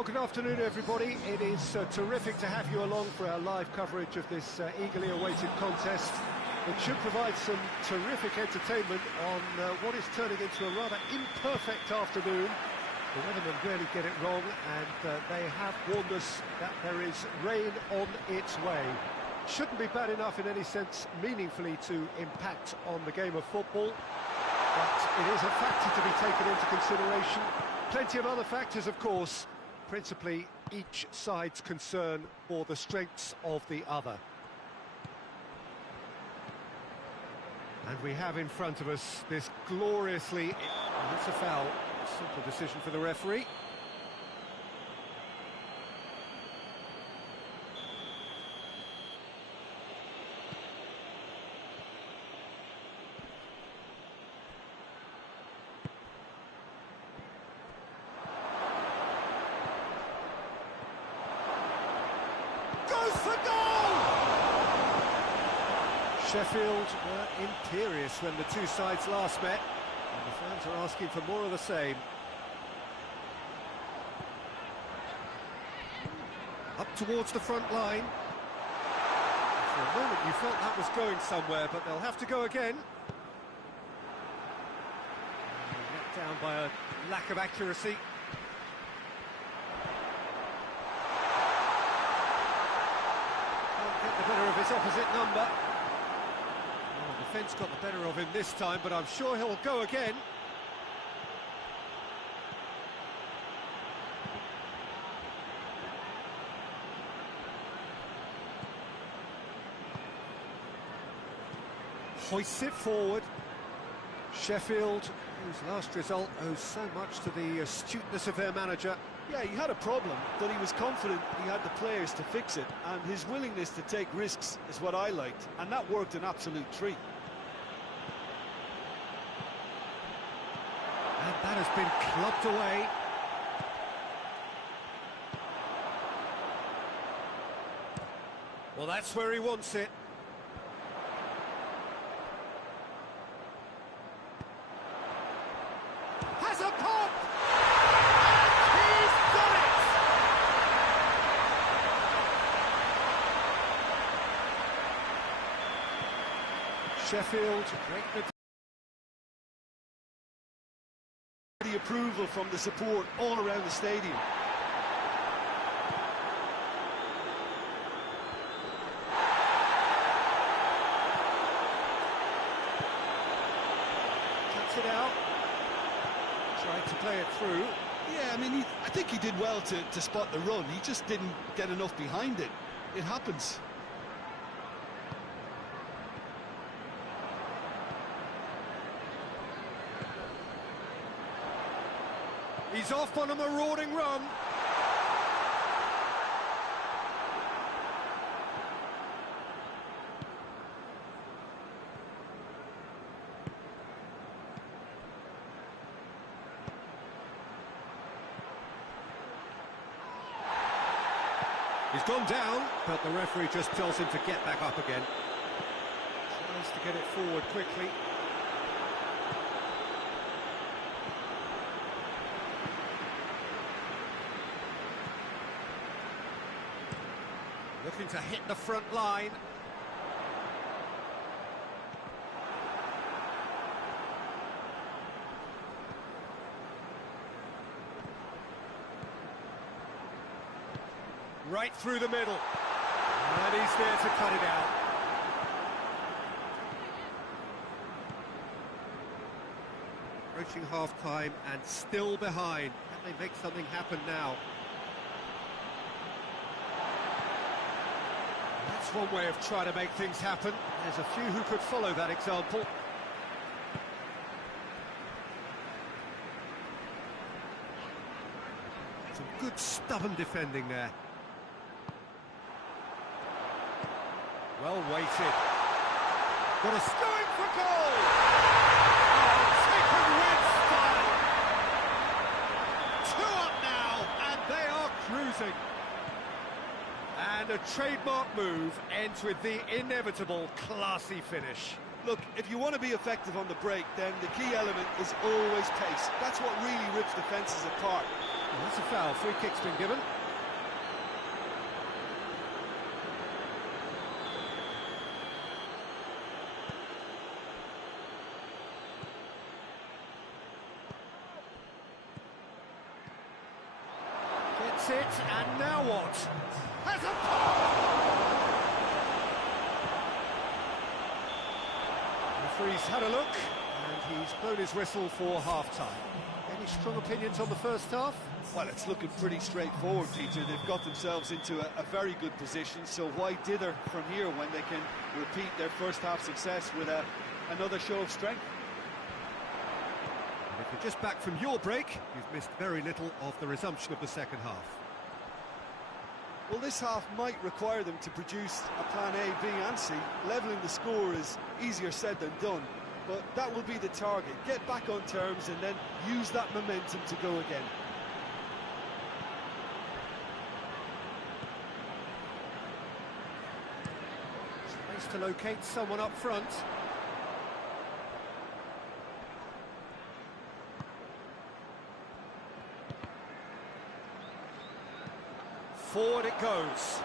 Well, good afternoon, everybody. It is terrific to have you along for our live coverage of this eagerly awaited contest. It should provide some terrific entertainment on what is turning into a rather imperfect afternoon. The weathermen rarely get it wrong, and they have warned us that there is rain on its way. Shouldn't be bad enough in any sense meaningfully to impact on the game of football, but it is a factor to be taken into consideration. Plenty of other factors, of course, principally each side's concern for the strengths of the other. And we have in front of us this gloriously... And it's a foul. Simple decision for the referee. Goes for goal! Sheffield were imperious when the two sides last met, and the fans are asking for more of the same. Up towards the front line. For a moment you felt that was going somewhere, but they'll have to go again. Let down by a lack of accuracy. Can't get the better of his opposite number. Well, the defence got the better of him this time, but I'm sure he'll go again. Hoists it forward. Sheffield, whose last result owes so much to the astuteness of their manager. Yeah, he had a problem, but he was confident he had the players to fix it, and his willingness to take risks is what I liked, and that worked an absolute treat. And that has been clubbed away. Well, that's where he wants it. Has a pop! And he's done it! Sheffield, great. The approval from the support all around the stadium. Cuts it out. Tried to play it through. Yeah, I mean, I think he did well to spot the run. He just didn't get enough behind it. It happens. He's off on a marauding run. He's gone down, but the referee just tells him to get back up again. Tries to get it forward quickly. Looking to hit the front line. Right through the middle. And he's there to cut it out. Approaching half-time and still behind. Can they make something happen now? That's one way of trying to make things happen. There's a few who could follow that example. Some good stubborn defending there. Well weighted. Got a going for goal! Oh, taken with style! 2 up now, and they are cruising. And a trademark move ends with the inevitable classy finish. Look, if you want to be effective on the break, then the key element is always pace. That's what really rips defences apart. Well, that's a foul. Free kick's been given. Gets it, and now what? Has a referee's had a look, and he's blown his whistle for half-time. Any strong opinions on the first half? Well, it's looking pretty straightforward, Peter. They've got themselves into a very good position, so why dither from here when they can repeat their first half success with another show of strength? And if you're just back from your break, you've missed very little of the resumption of the second half. Well, this half might require them to produce a plan A, B and C. Levelling the score is easier said than done, but that will be the target. Get back on terms and then use that momentum to go again. Space to locate someone up front. Forward it goes.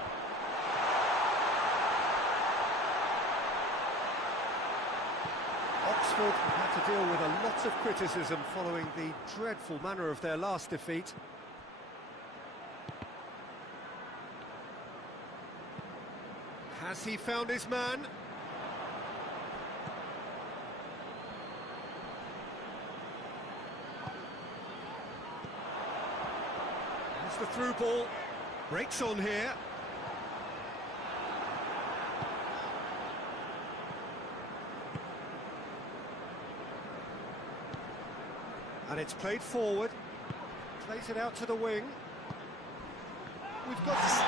Oxford have had to deal with a lot of criticism following the dreadful manner of their last defeat. Has he found his man? There's the through ball. Breaks on here. And it's played forward. Plays it out to the wing. We've got this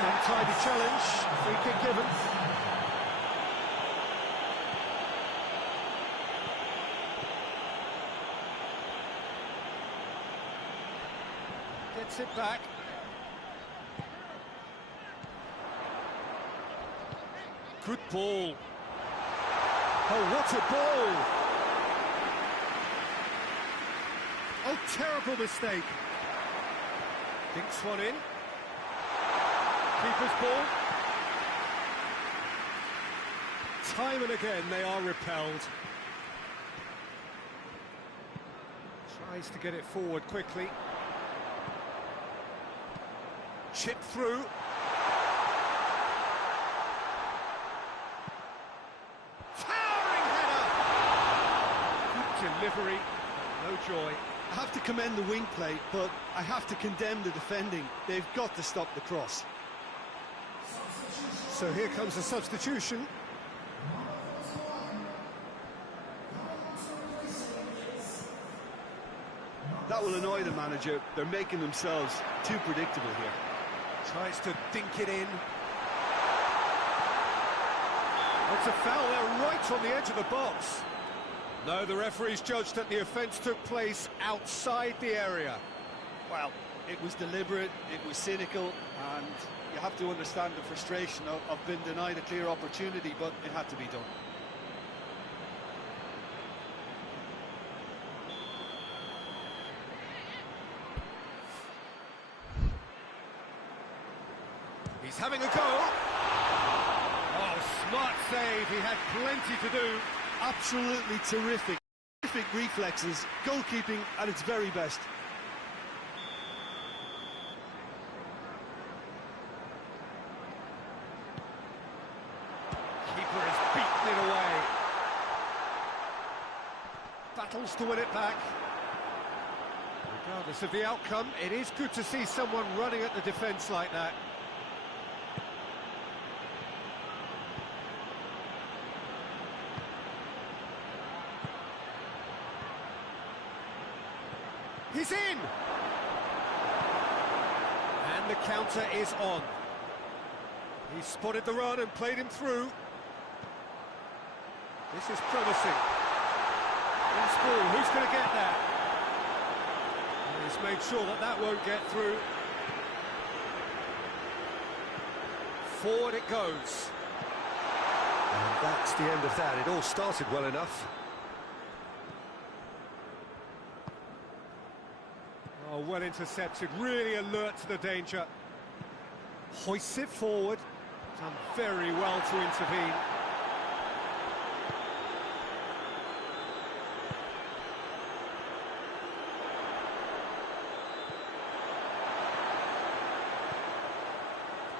untidy challenge. Free kick given. Gets it back. Good ball. Oh, what a ball! Oh, terrible mistake. Dinks one in. Keeper's ball. Time and again they are repelled. Tries to get it forward quickly. Chip through. Towering header! Good delivery. No joy. I have to commend the wing play, but I have to condemn the defending. They've got to stop the cross. So here comes a substitution. That will annoy the manager. They're making themselves too predictable here. Tries to dink it in. It's a foul there right on the edge of the box. No, the referee's judged that the offence took place outside the area. Well, it was deliberate, it was cynical, and you have to understand the frustration of being denied a clear opportunity, but it had to be done. He's having a go. Oh, smart save. He had plenty to do. Absolutely terrific. Terrific reflexes. Goalkeeping at its very best. Keeper has beaten it away. Battles to win it back. Regardless of the outcome, it is good to see someone running at the defence like that. He's in! And the counter is on. He spotted the run and played him through. This is promising. Loose ball, who's going to get that? He's made sure that that won't get through. Forward it goes. And that's the end of that. It all started well enough. Oh, well intercepted, really alert to the danger. Hoists it forward. Done very well to intervene.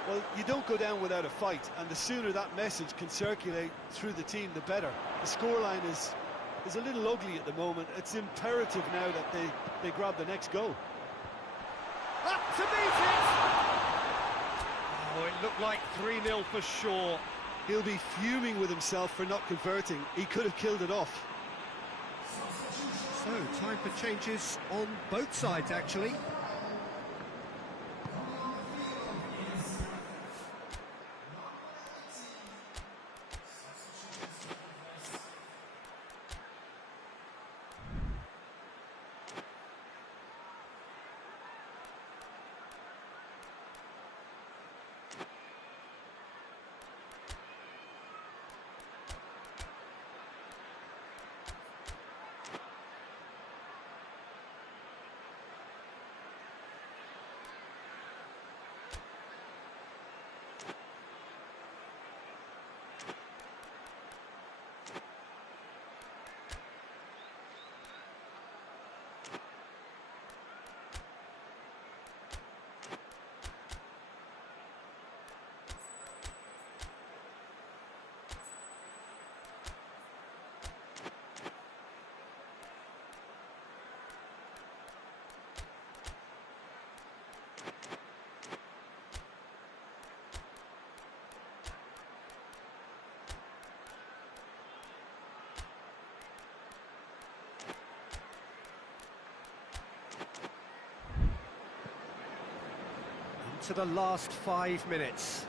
Well, you don't go down without a fight, and the sooner that message can circulate through the team, the better. The scoreline is a little ugly at the moment. It's imperative now that they grab the next goal. Up to meet it! Oh, it looked like 3-0 for sure. He'll be fuming with himself for not converting. He could have killed it off. So, time for changes on both sides, actually. To the last 5 minutes.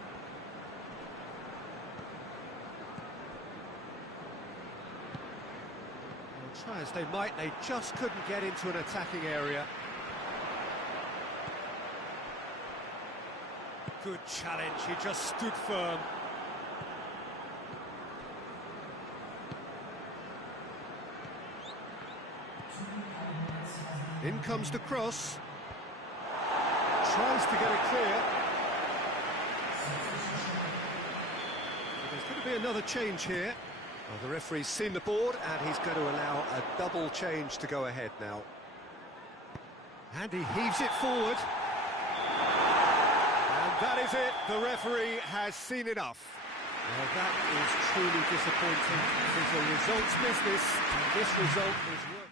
Well, try as they might, they just couldn't get into an attacking area. Good challenge, he just stood firm. In comes the cross. Tries to get it clear. There's going to be another change here. Well, the referee's seen the board and he's going to allow a double change to go ahead now. And he heaves it forward. And that is it. The referee has seen enough. Well, that is truly disappointing. It is a results business, and this result is worth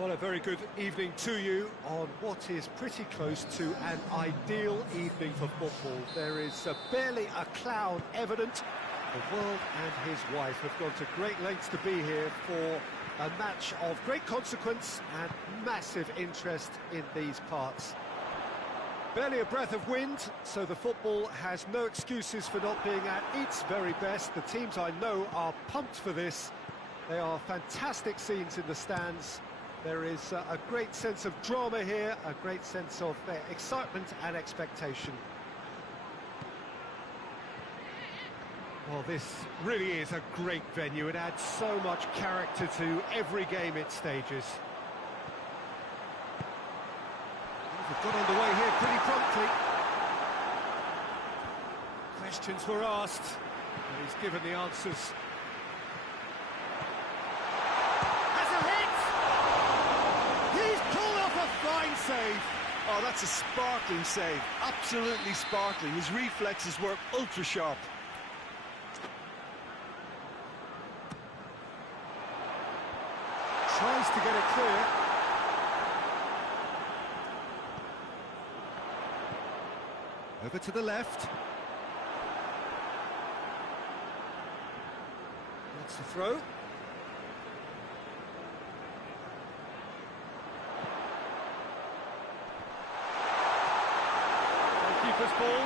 Well, a very good evening to you on what is pretty close to an ideal evening for football. There is barely a cloud evident. The world and his wife have gone to great lengths to be here for a match of great consequence and massive interest in these parts. Barely a breath of wind, so the football has no excuses for not being at its very best. The teams I know are pumped for this. They are fantastic scenes in the stands. There is a great sense of drama here, a great sense of excitement and expectation. Well, this really is a great venue. It adds so much character to every game it stages. They've got underway here pretty promptly. Questions were asked, and he's given the answers. Fine save. Oh, that's a sparkling save. Absolutely sparkling. His reflexes were ultra sharp. Tries to get it clear. Over to the left. That's the throw. Keeper's ball.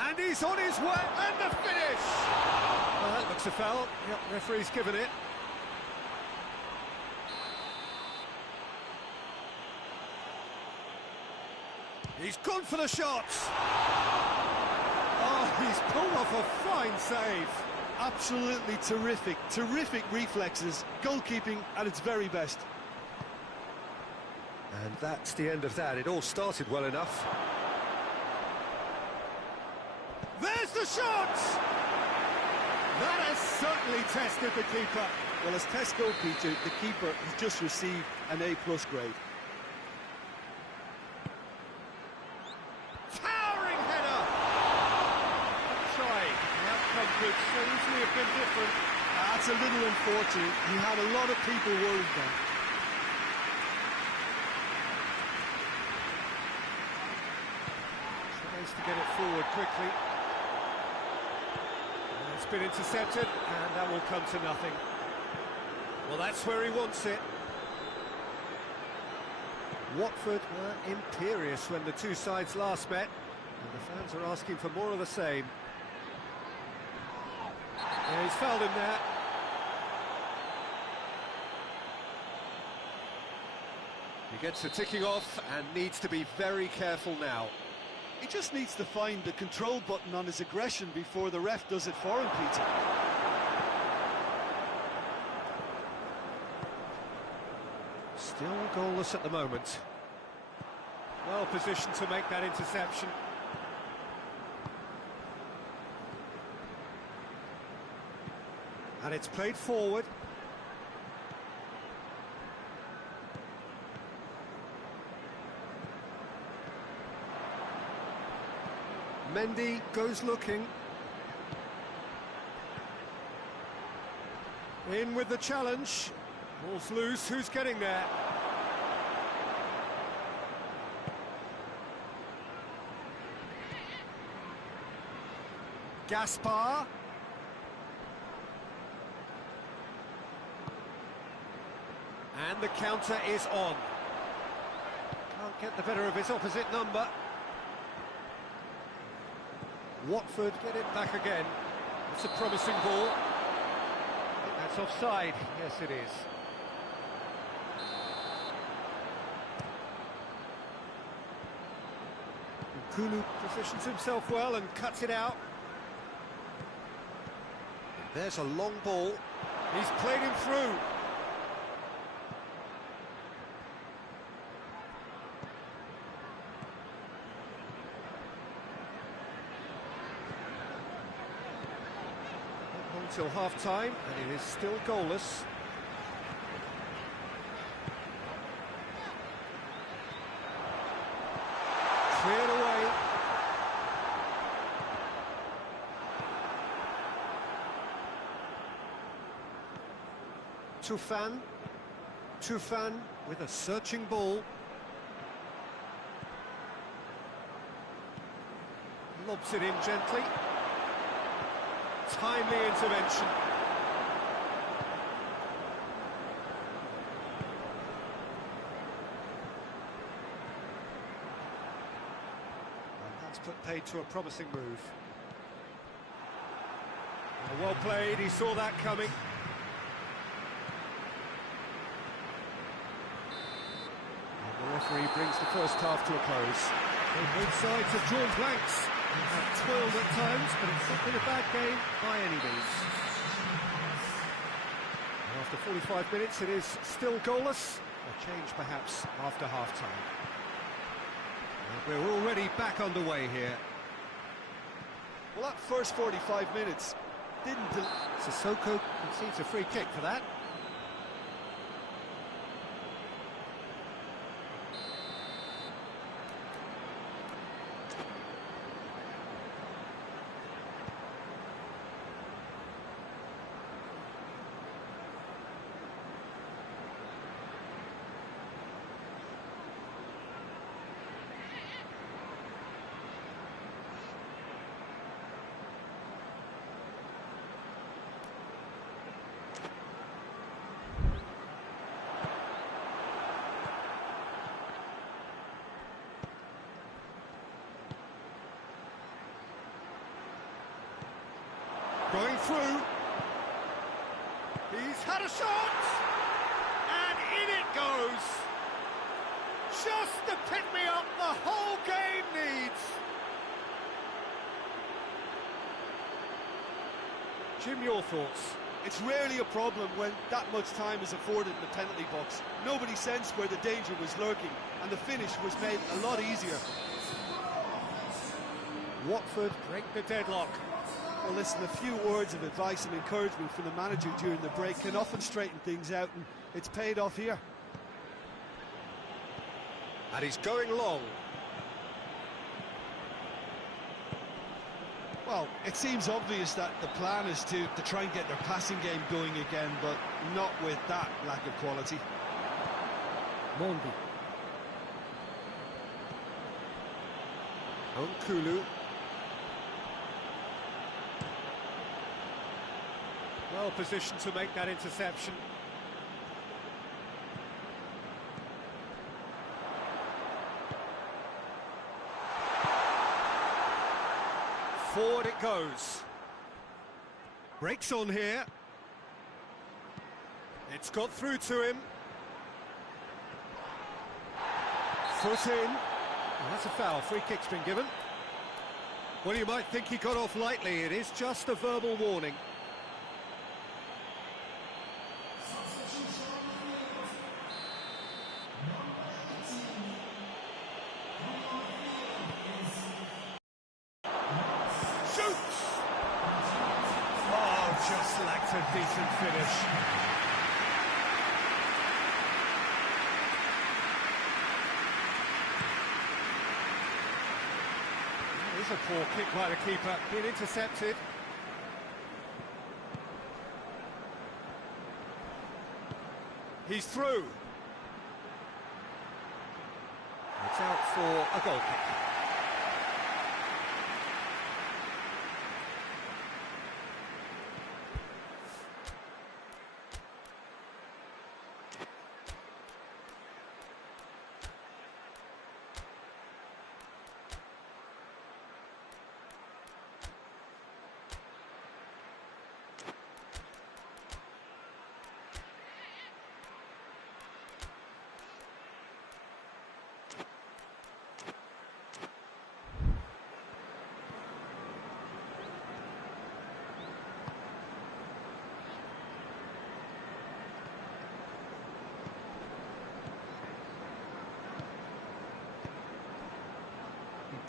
And he's on his way, and the finish! Well, that looks a foul. Yep, referee's given it. He's gone for the shots. Oh, he's pulled off a fine save. Absolutely terrific, terrific reflexes. Goalkeeping at its very best. And that's the end of that. It all started well enough. There's the shot! That has certainly tested the keeper. Well, as tests go, Peter, the keeper has just received an A+ grade. Could so easily have been different. That's a little unfortunate. He had a lot of people worried then. Tries to get it forward quickly. And it's been intercepted, and that will come to nothing. Well, that's where he wants it. Watford were imperious when the two sides last met, and the fans are asking for more of the same. Yeah, he's fouled him there. He gets the ticking off and needs to be very careful now. He just needs to find the control button on his aggression before the ref does it for him, Peter. Still goalless at the moment. Well positioned to make that interception. And it's played forward. Mendy goes looking. In with the challenge. Ball's loose, who's getting there? Gaspar. And the counter is on. Can't get the better of his opposite number. Watford get it back again. It's a promising ball. I think that's offside. Yes, it is. Kulu positions himself well and cuts it out. There's a long ball. He's played him through. Until half-time, and it is still goalless. Cleared away. Tufan with a searching ball. Lobs it in gently. Timely intervention. And that's put paid to a promising move. Well played, he saw that coming. And the referee brings the first half to a close. Both sides have drawn blanks. They have toiled at times, but it's not been a bad game by any means. And after 45 minutes, it is still goalless. A change, perhaps, after half-time. We're already back underway here. Well, that first 45 minutes didn't... Sissoko concedes a free kick for that. Going through. He's had a shot! And in it goes! Just the pick-me-up the whole game needs! Jim, your thoughts? It's rarely a problem when that much time is afforded in the penalty box. Nobody sensed where the danger was lurking, and the finish was made a lot easier. Watford break the deadlock. Well, listen, a few words of advice and encouragement from the manager during the break can often straighten things out, and it's paid off here. And he's going long. Well, it seems obvious that the plan is to try and get their passing game going again, but not with that lack of quality. Mondi. Nkulu. Well positioned to make that interception. Forward it goes. Breaks on here. It's got through to him. Foot in. Well, that's a foul. Free kick's been given. Well, you might think he got off lightly. It is just a verbal warning. Just lacked a decent finish. Here's a poor kick by the keeper, being intercepted. He's through. It's out for a goal kick.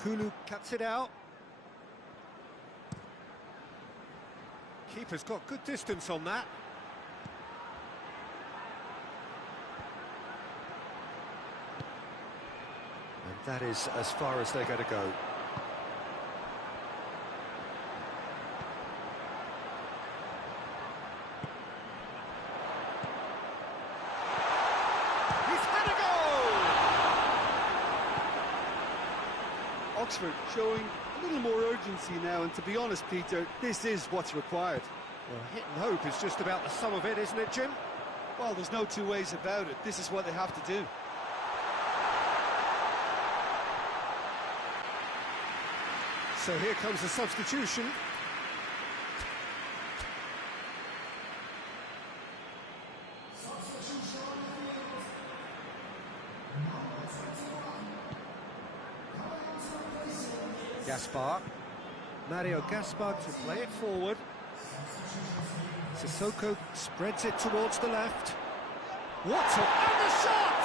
Nkulu cuts it out. Keeper's got good distance on that. And That is as far as they're going to go. He's had a goal! Oxford showing a little more urgency now, and to be honest, Peter, this is what's required. Well, hit and hope is just about the sum of it, isn't it, Jim? Well, there's no two ways about it. This is what they have to do. So here comes the substitution. Gaspar. Mario Gaspar to play it forward. Sissoko spreads it towards the left. What a... and the shot!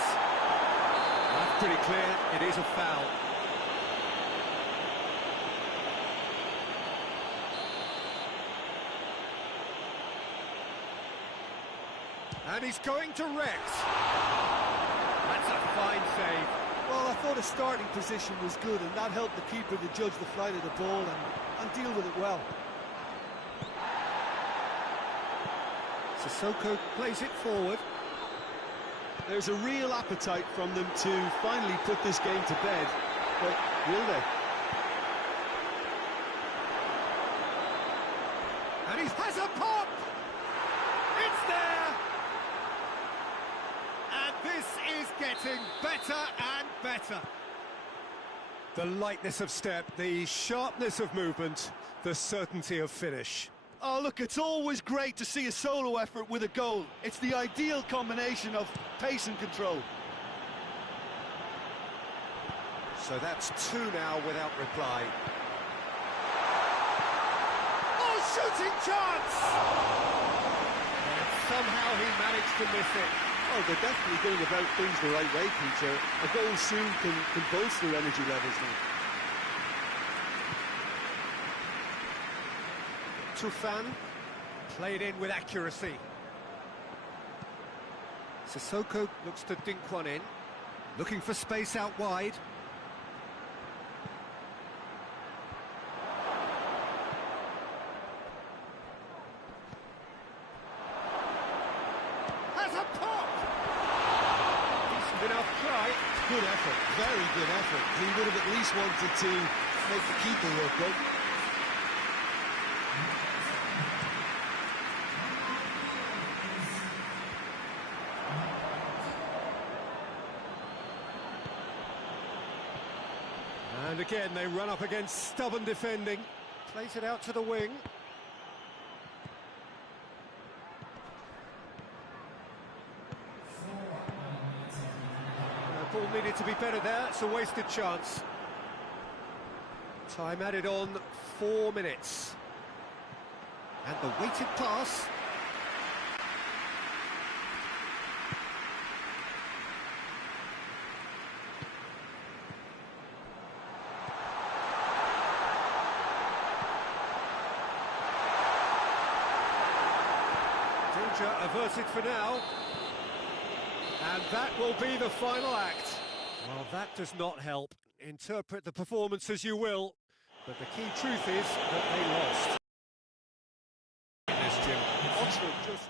That's pretty clear, it is a foul. And he's going direct. That's a fine save. Well, I thought his starting position was good, and that helped the keeper to judge the flight of the ball and deal with it well. Sissoko plays it forward. There's a real appetite from them to finally put this game to bed, but will they? And he has a pop! It's there! And this is getting better and better. The lightness of step, the sharpness of movement, the certainty of finish. Oh, look, it's always great to see a solo effort with a goal. It's the ideal combination of pace and control. So that's two now without reply. Oh, shooting chance! And somehow he managed to miss it. Oh, they're definitely going about things the right way, Peter. A goal soon can bolster energy levels now. Tufan played in with accuracy. Sissoko looks to dink one in, looking for space out wide. Has a pop! Decent enough try. Good effort, very good effort. He would have at least wanted to make the keeper look good. And again, they run up against stubborn defending. Plays it out to the wing. Ball needed to be better there. It's a wasted chance. Time added on 4 minutes. And the weighted pass. Danger averted for now. And that will be the final act. Well, that does not help. Interpret the performance as you will, but the key truth is that they lost. Yes, Jim. Oxford just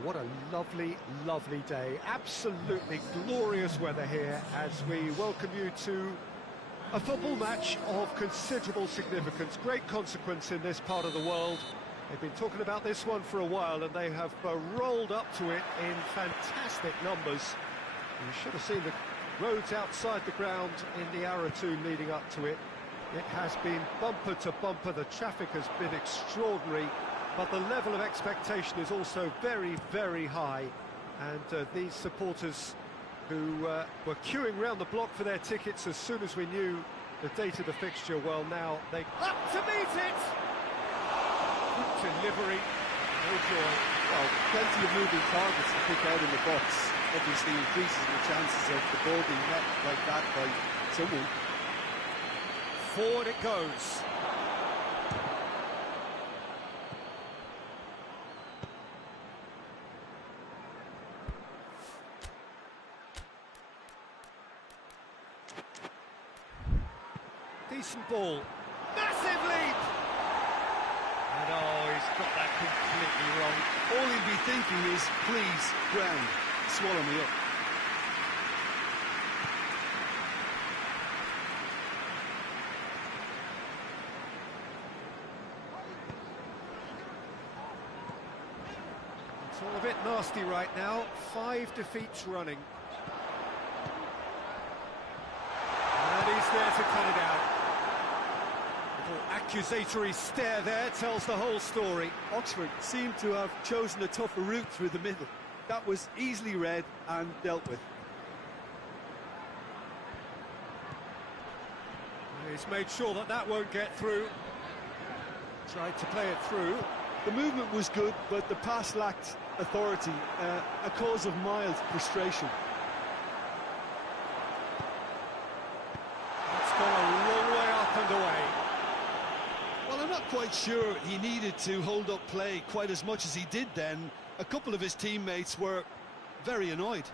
Well, what a lovely, lovely day. Absolutely glorious weather here as we welcome you to a football match of considerable significance, great consequence in this part of the world. They've been talking about this one for a while and they have rolled up to it in fantastic numbers. You should have seen the roads outside the ground in the hour or two leading up to it. It has been bumper to bumper, the traffic has been extraordinary, but the level of expectation is also very, very high. And these supporters who were queuing round the block for their tickets as soon as we knew the date of the fixture, well, now they up to meet it! Good delivery, no joy. Well, plenty of moving targets to pick out in the box. Obviously increases the chances of the ball being met like that by someone. Forward it goes. Decent ball. Massive leap! And oh, he's got that completely wrong. All he'd be thinking is, please, ground, swallow me up. It's all a bit nasty right now. 5 defeats running. And he's there to cut it out. Little accusatory stare there tells the whole story. Oxford seemed to have chosen a tougher route through the middle. That was easily read and dealt with. He's made sure that that won't get through. Tried to play it through. The movement was good, but the pass lacked authority, a cause of mild frustration. That's gone a long way up and away. Well, I'm not quite sure he needed to hold up play quite as much as he did then. A couple of his teammates were very annoyed.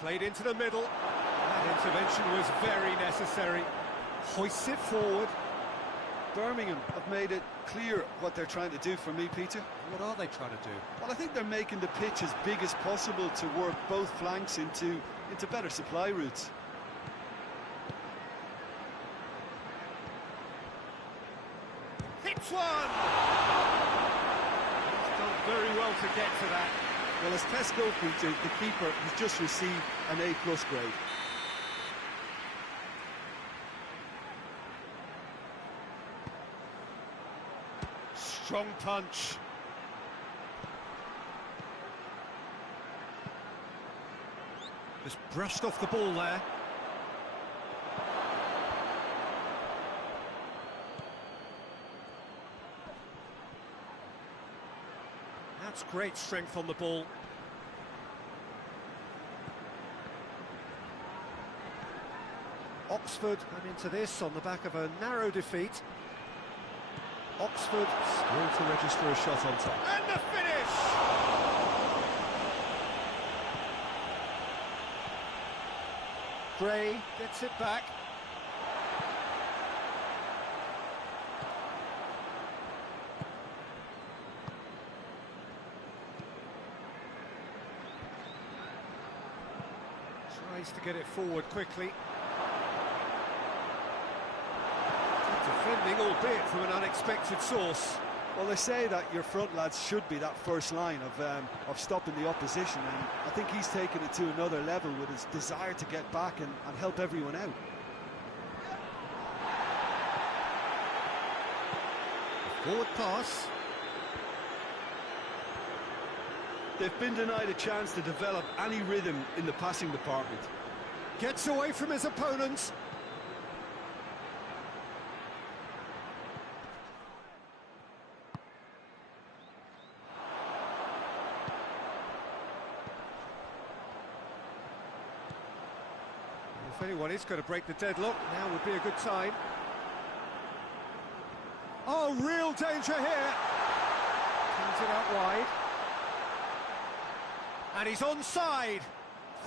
Played into the middle. That intervention was very necessary. Hoists it forward. Birmingham have made it clear what they're trying to do for me, Peter. What are they trying to do? Well, I think they're making the pitch as big as possible to work both flanks into better supply routes. Hits one! He's done very well to get to that. Well, as tests go, Peter, the keeper has just received an A+ grade. Strong punch. Just brushed off the ball there. That's great strength on the ball. Oxford went into this on the back of a narrow defeat. Oxford still to register a shot on top. And the finish! Gray gets it back. Tries to get it forward quickly. Defending, albeit from an unexpected source. Well, they say that your front lads should be that first line of stopping the opposition, and I think he's taken it to another level with his desire to get back and help everyone out. Forward pass. They've been denied a chance to develop any rhythm in the passing department. Gets away from his opponents. If anyone is going to break the deadlock, now would be a good time. Oh, real danger here. Comes it out wide. And he's onside.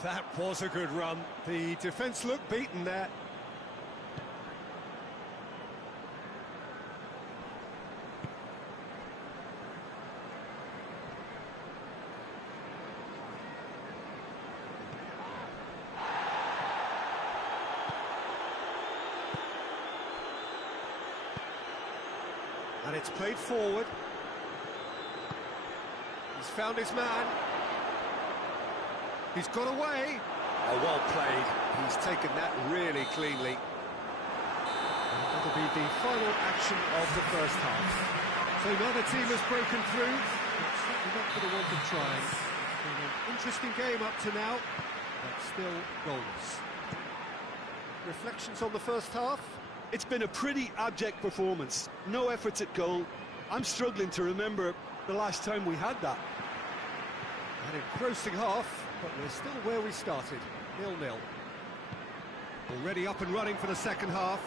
That was a good run. The defence looked beaten there. And it's played forward. He's found his man. He's got away. Oh, well played. He's taken that really cleanly. And that'll be the final action of the first half. So neither team has broken through. It's certainly not for the want of trying. It's been an interesting game up to now, but still goalless. Reflections on the first half? It's been a pretty abject performance. No efforts at goal. I'm struggling to remember the last time we had that. An engrossing half, but we're still where we started, 0-0. Already up and running for the second half.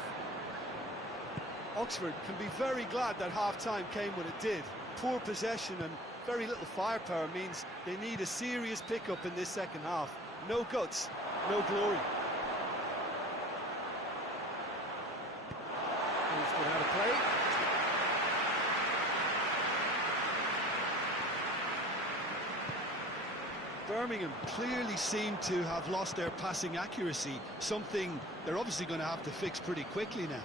Oxford can be very glad that half-time came when it did. Poor possession and very little firepower means they need a serious pickup in this second half. No guts, no glory. He's gone out of play. Birmingham clearly seem to have lost their passing accuracy, something they're obviously going to have to fix pretty quickly now.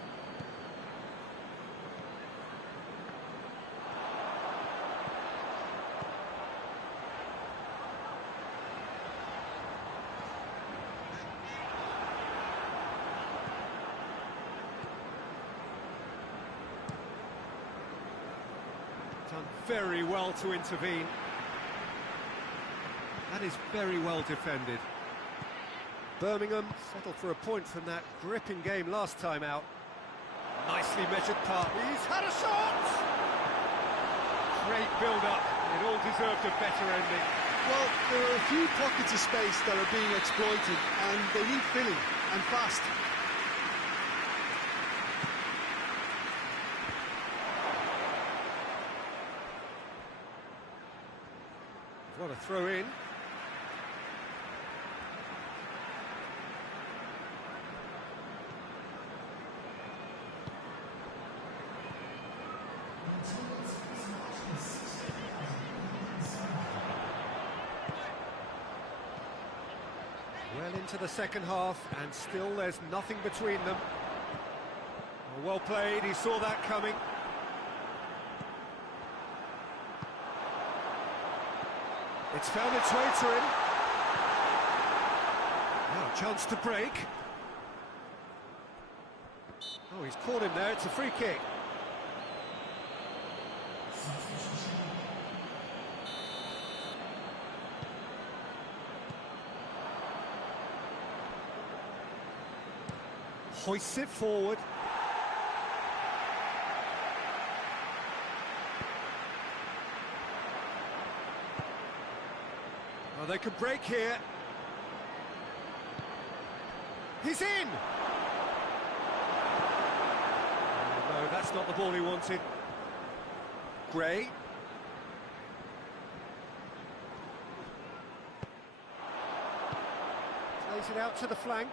Done very well to intervene. That is very well defended. Birmingham settled for a point from that gripping game last time out. Nicely measured pass. He's had a shot! Great build-up. It all deserved a better ending. Well, there are a few pockets of space that are being exploited, and they need filling, and fast. What a throw in. Well into the second half, and still there's nothing between them. Well played, he saw that coming. It's found its way to him. Now a chance to break. Oh, he's caught him there, it's a free kick. Hoists it forward. Oh, they could break here. He's in! Oh, no, that's not the ball he wanted. Gray. Plays it out to the flank.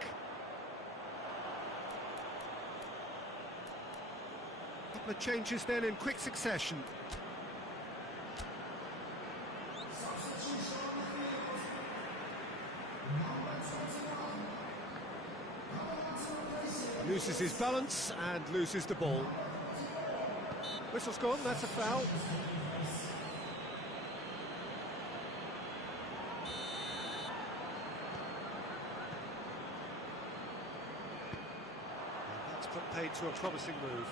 Couple of changes then in quick succession. Loses his balance and loses the ball. Whistle's gone, that's a foul. And that's put paid to a promising move.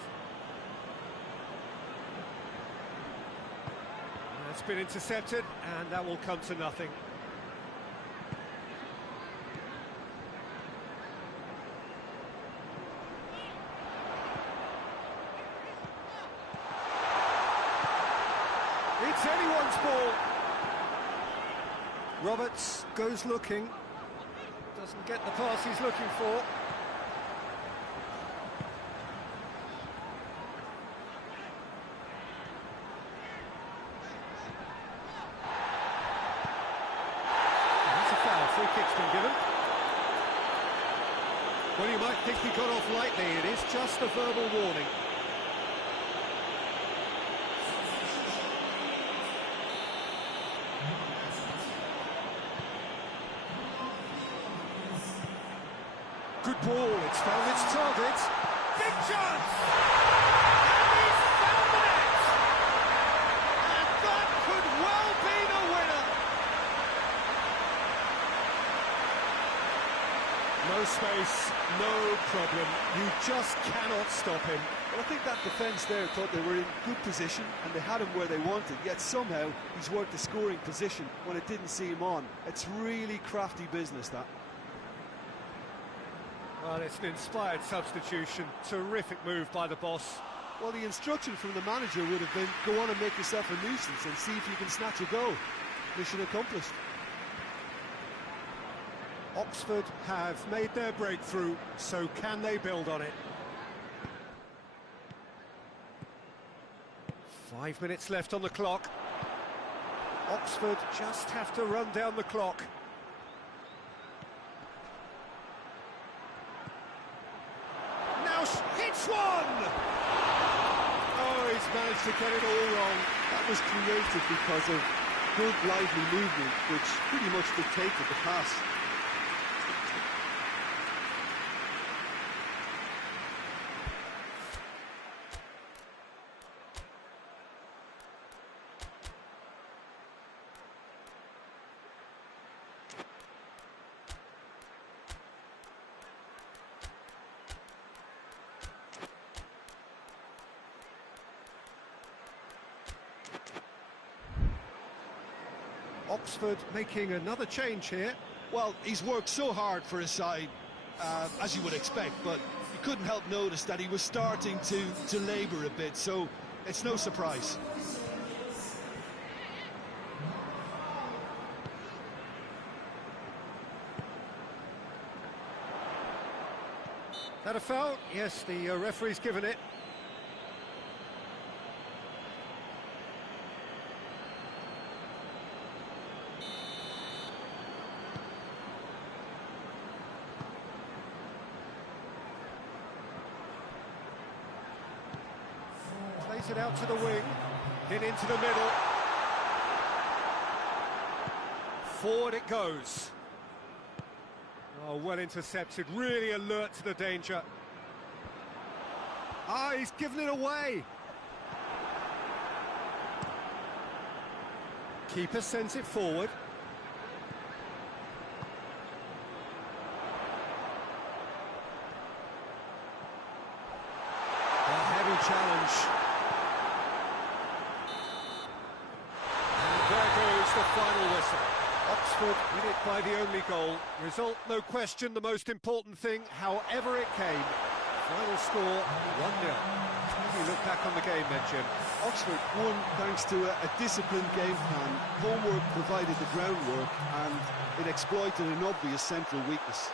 It's been intercepted, and that will come to nothing. It's anyone's ball. Roberts goes looking. Doesn't get the pass he's looking for. That's a foul. Free kick's been given. Well, you might think he got off lightly. It is just a verbal warning. Good ball, it's found its target. Big chance! And he's found the net! No space, no problem. You just cannot stop him. Well, I think that defence there thought they were in good position and they had him where they wanted, yet somehow he's worked the scoring position when it didn't see him on. It's really crafty business, that. Well, it's an inspired substitution. Terrific move by the boss. Well, the instruction from the manager would have been, go on and make yourself a nuisance and see if you can snatch a goal. Mission accomplished. Oxford have made their breakthrough, so can they build on it? 5 minutes left on the clock. Oxford just have to run down the clock. Now hits one! Oh, he's managed to get it all wrong. That was created because of good, lively movement, which pretty much dictated the pass. Oxford making another change here. Well, he's worked so hard for his side, as you would expect, but you couldn't help notice that he was starting to labour a bit, so it's no surprise. That a foul? Yes, the referee's given it. Plays it out to the wing, in into the middle. Forward it goes. Oh, well intercepted, really alert to the danger. Ah, he's given it away. Keeper sends it forward. A heavy challenge. And there goes the final whistle. Oxford win it by the only goal. Result, no question, the most important thing, however it came. Final score, 1-0. How do you look back on the game then, Jim? Oxford won thanks to a disciplined game plan. Homework provided the groundwork and it exploited an obvious central weakness.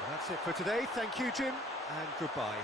Well, that's it for today. Thank you, Jim, and goodbye.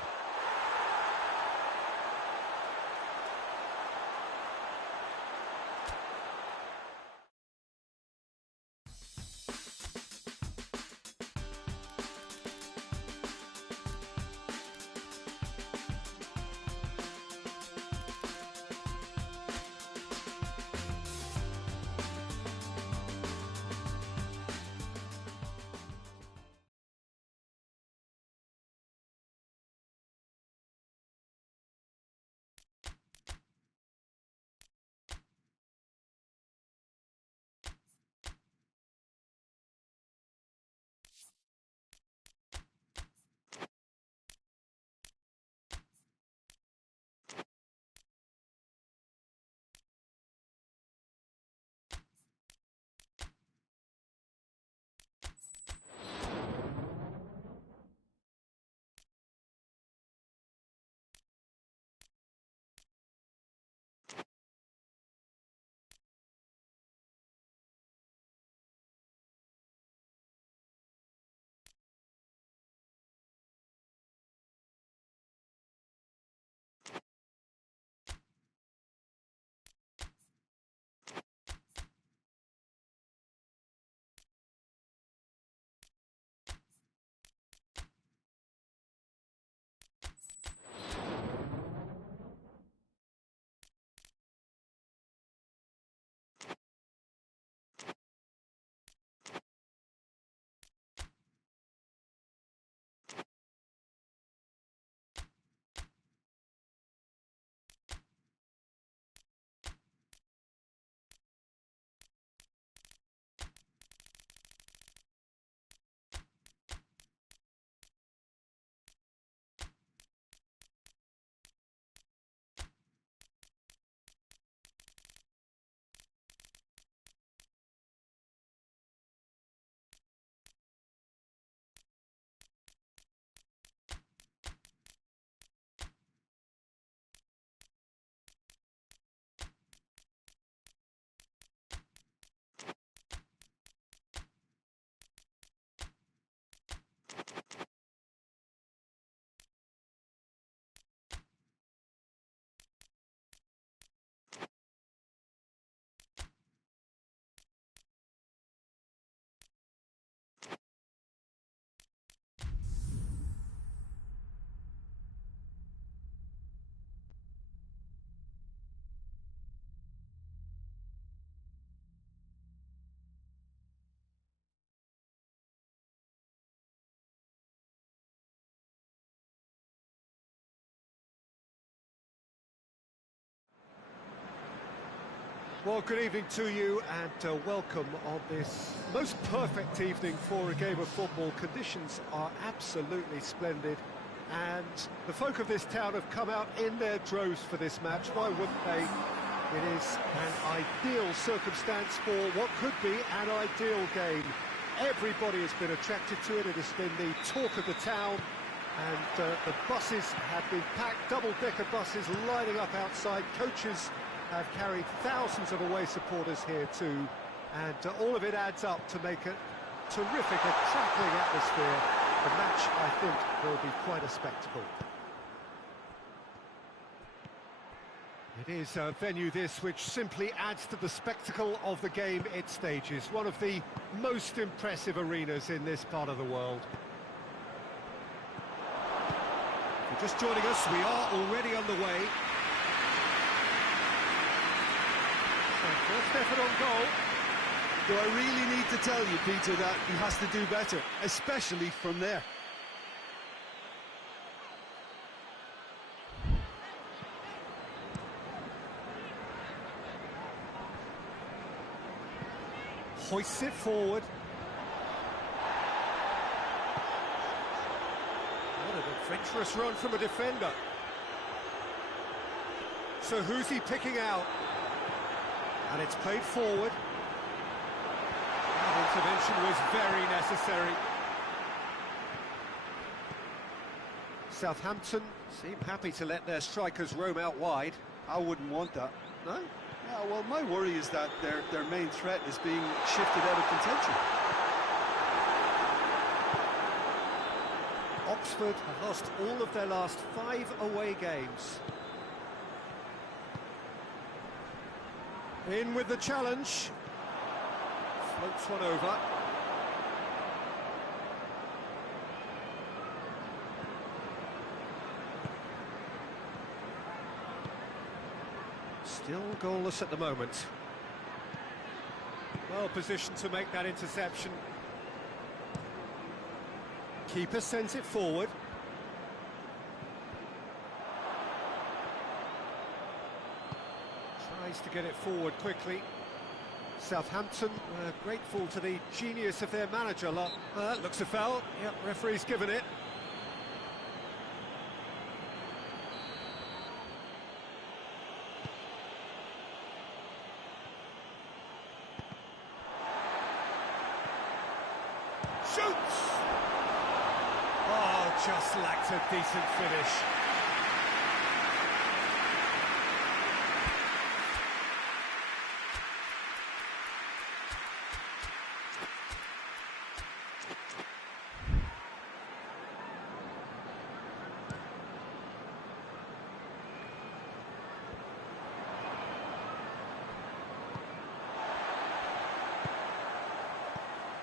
Well, good evening to you and welcome on this most perfect evening for a game of football. Conditions are absolutely splendid and the folk of this town have come out in their droves for this match. Why wouldn't they? It is an ideal circumstance for what could be an ideal game. Everybody has been attracted to it. It has been the talk of the town and the buses have been packed, double-decker buses lining up outside. Coaches have carried thousands of away supporters here too, and all of it adds up to make a terrific, crackling atmosphere. The match, I think, will be quite a spectacle. It is a venue this which simply adds to the spectacle of the game it stages. One of the most impressive arenas in this part of the world. If you're just joining us, we are already underway. First effort on goal. Do I really need to tell you, Peter, that he has to do better, especially from there? Hoists it forward. What an adventurous run from a defender. So who's he picking out? And it's played forward. That intervention was very necessary. Southampton seem happy to let their strikers roam out wide. I wouldn't want that. No? Yeah, well, my worry is that their main threat is being shifted out of contention. Oxford have lost all of their last 5 away games. In with the challenge. Floats one over. Still goalless at the moment. Well positioned to make that interception. Keeper sends it forward. Tries to get it forward quickly. Southampton grateful to the genius of their manager. Looks a foul. Yep, referee's given it. Shoots! Oh, just lacked a decent finish.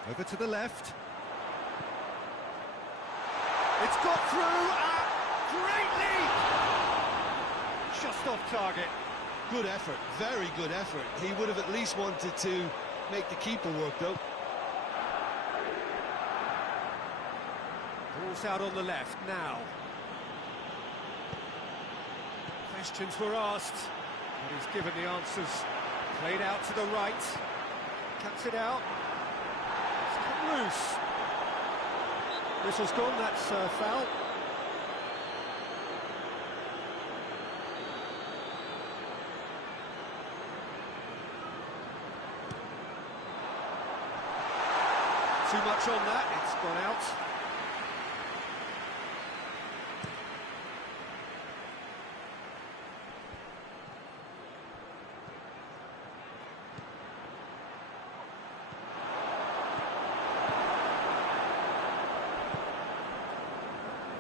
Over to the left. It's got through, great lead! Just off target. Good effort, very good effort. He would have at least wanted to make the keeper work, though. Ball's out on the left now. Questions were asked, but he's given the answers. Played out to the right. Cuts it out. It's come loose. Whistle's gone, that's foul. Too much on that, it's gone out.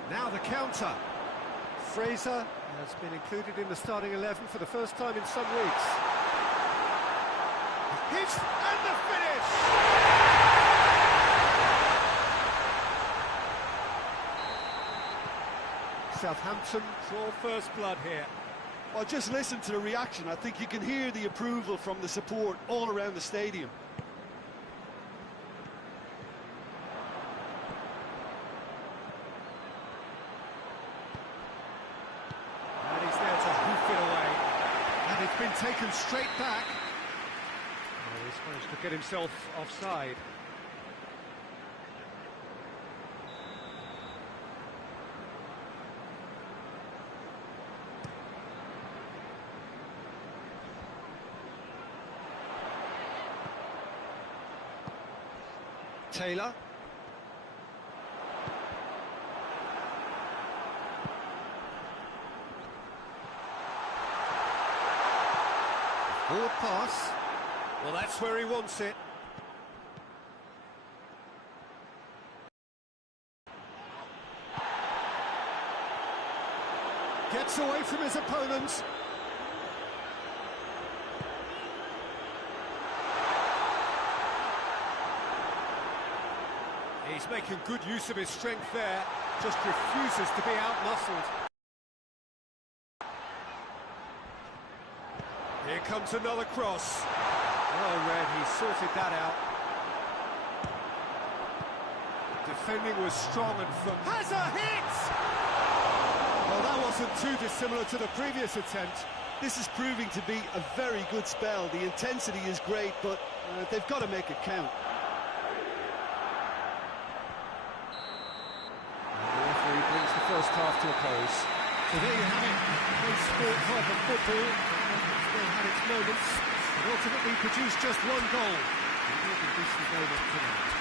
Now the counter. Fraser has been included in the starting 11 for the first time in some weeks. Hits and the finish! Southampton draw first blood here. Well, just listen to the reaction. I think you can hear the approval from the support all around the stadium. And he's there to hoof it away. And it's been taken straight back. Managed to get himself offside. Taylor. Forward pass. Well, that's where he wants it. Gets away from his opponents. He's making good use of his strength there, just refuses to be out-muscled. Here comes another cross. Well read, he sorted that out. Defending was strong and firm. Has a hit! Well, that wasn't too dissimilar to the previous attempt. This is proving to be a very good spell. The intensity is great, but they've got to make it count. Brings the first half to a close. So there you have it, a sport type of football. It's still had its moments, and ultimately produced just one goal. This is over tonight.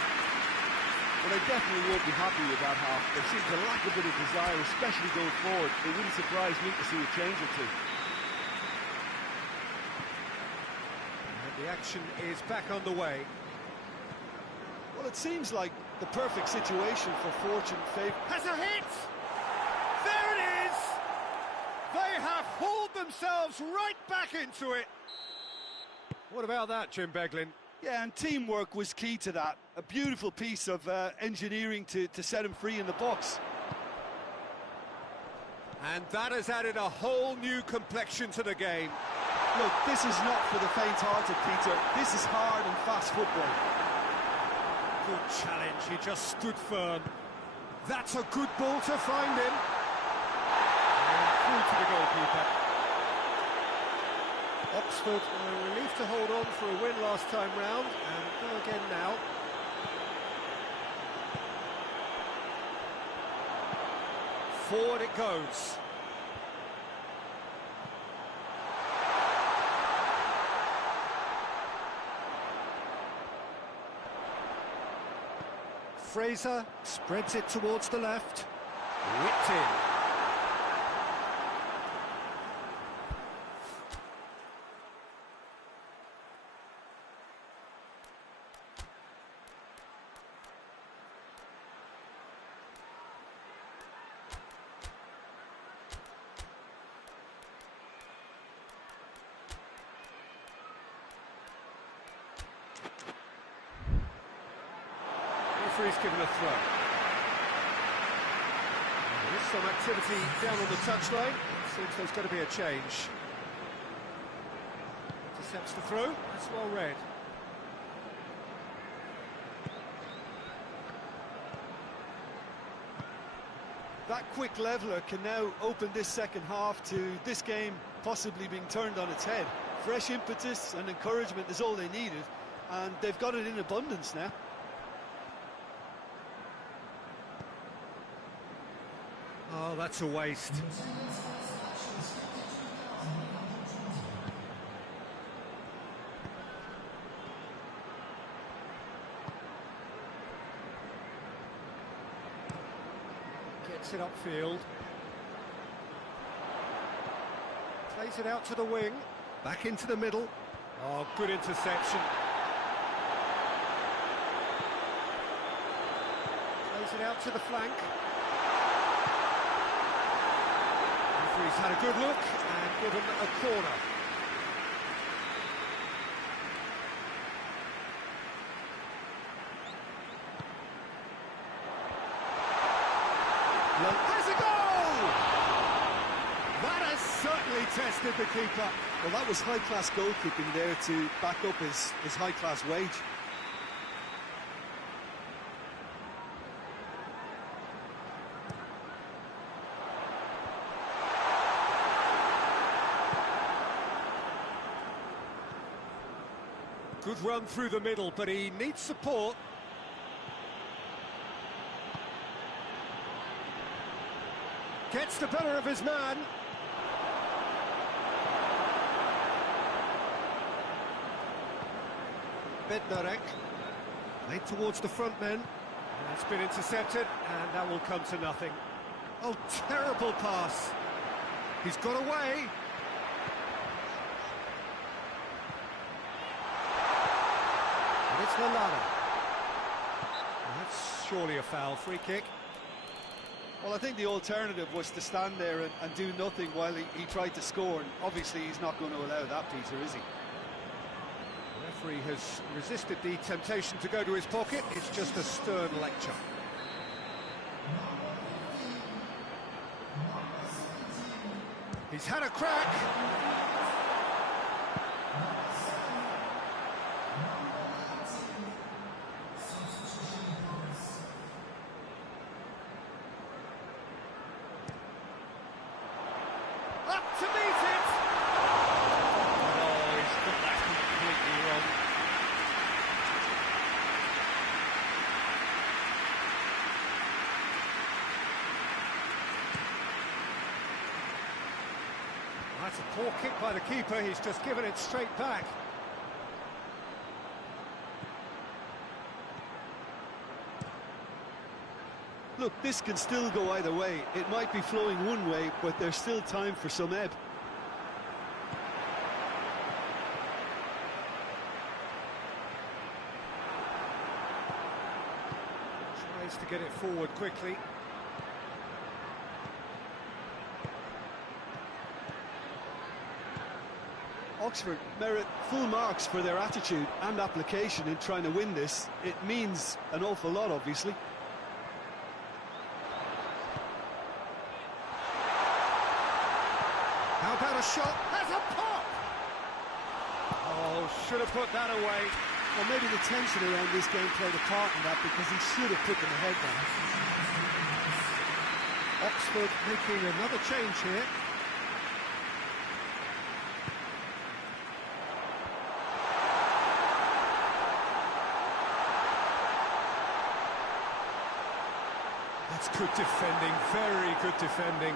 Well, they definitely won't be happy with that half. There seems to lack a bit of desire, especially going forward. It wouldn't surprise me to see a change or two. And the action is back underway. Well, it seems like the perfect situation for fortune favour. Has a hit! There it is! They have hauled themselves right back into it. What about that, Jim Beglin? Yeah, and teamwork was key to that. A beautiful piece of engineering to set him free in the box. And that has added a whole new complexion to the game. Look, this is not for the faint-hearted, Peter. This is hard and fast football. Good challenge, he just stood firm. That's a good ball to find him. And through to the goalkeeper. Oxford were relieved to hold on for a win last time round, and go again now. Forward it goes. Fraser spreads it towards the left. Whipped in. Referee's given a throw. There is some activity down on the touchline. Seems there's going to be a change. Intercepts the throw. That's well read. That quick leveller can now open this second half to this game possibly being turned on its head. Fresh impetus and encouragement is all they needed, and they've got it in abundance now. Oh, that's a waste. Gets it upfield. Plays it out to the wing. Back into the middle. Oh, good interception. Plays it out to the flank. He's had a good look and given a corner. Has a goal! That has certainly tested the keeper. Well, that was high-class goalkeeping there to back up his high-class wage. Good run through the middle, but he needs support. Gets the better of his man. Bednarek, played towards the front men. It's been intercepted, and that will come to nothing. Oh, terrible pass. He's got away. And it's Lallana. That's surely a foul. Free kick. Well, I think the alternative was to stand there and do nothing while he tried to score, and obviously he's not going to allow that, Peter, is he? The referee has resisted the temptation to go to his pocket. It's just a stern lecture. He's had a crack. Up to meet it! Oh, he's got that completely wrong. That's a poor kick by the keeper, he's just given it straight back. Look, this can still go either way. It might be flowing one way, but there's still time for some ebb. Tries to get it forward quickly. Oxford merit full marks for their attitude and application in trying to win this. It means an awful lot, obviously. How about a shot? Has a pop! Oh, should have put that away. Well, maybe the tension around this game played a part in that, because he should have put them ahead now. Oxford making another change here. That's good defending, very good defending.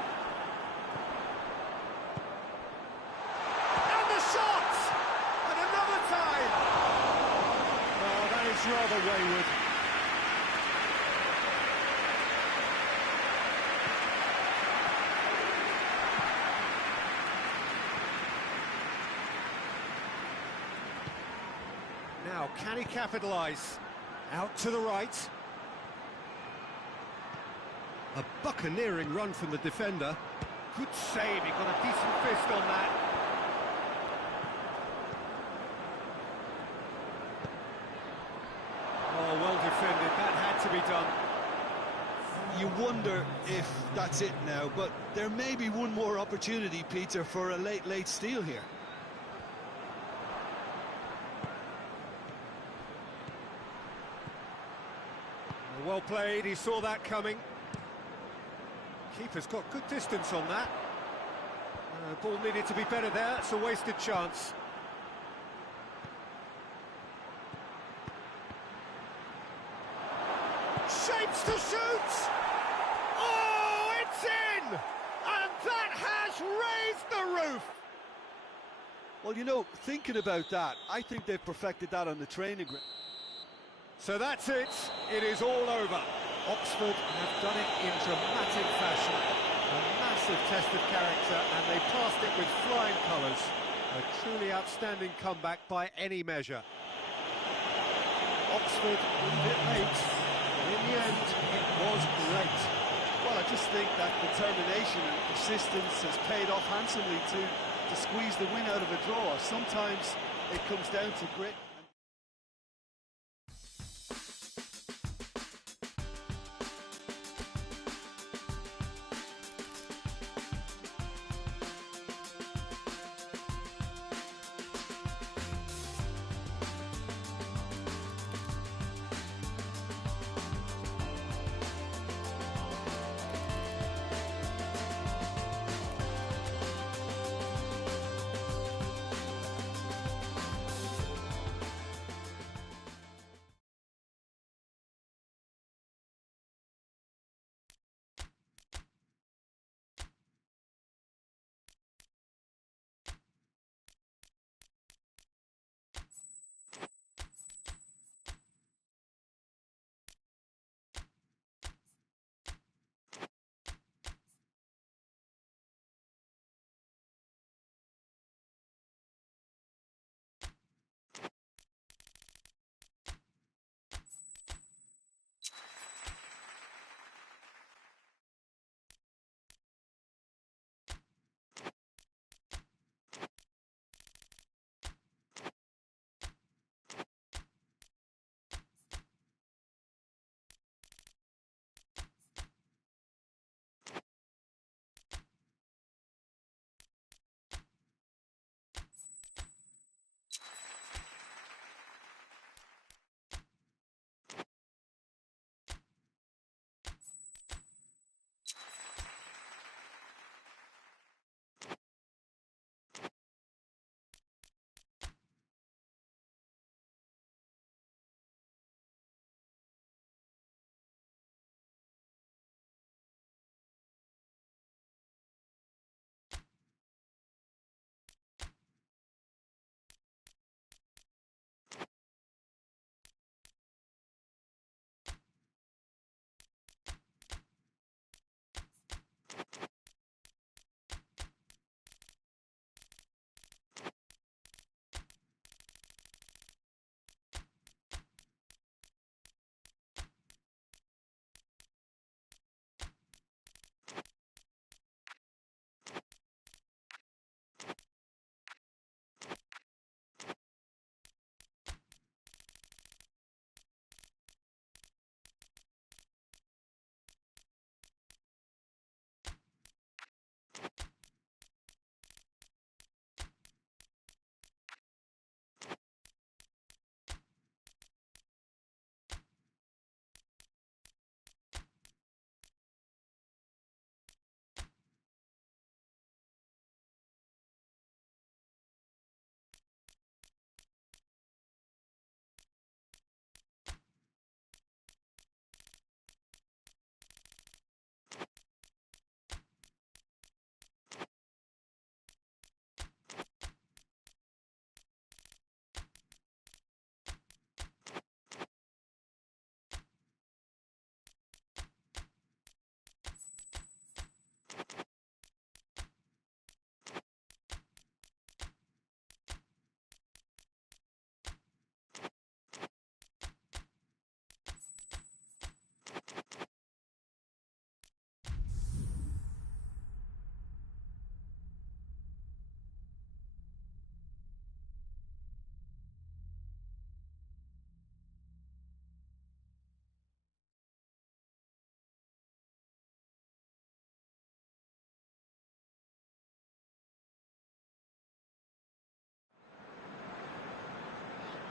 And the shot! And another time! Oh, that is rather wayward. Now, can he capitalise? Out to the right. A buccaneering run from the defender. Good save, he got a decent fist on that. Oh, well defended, that had to be done. You wonder if that's it now, but there may be one more opportunity, Peter, for a late steal here. Well played, he saw that coming. Keeper's got good distance on that. Ball needed to be better there, it's a wasted chance. Shapes to shoot! Oh, it's in! And that has raised the roof! Well, you know, thinking about that, I think they've perfected that on the training ground. So that's it, it is all over. Oxford have done it in dramatic fashion. A massive test of character, and they passed it with flying colours. A truly outstanding comeback by any measure. Oxford leave it late, but in the end, it was great. Well, I just think that determination and persistence has paid off handsomely to squeeze the win out of a draw. Sometimes it comes down to grit.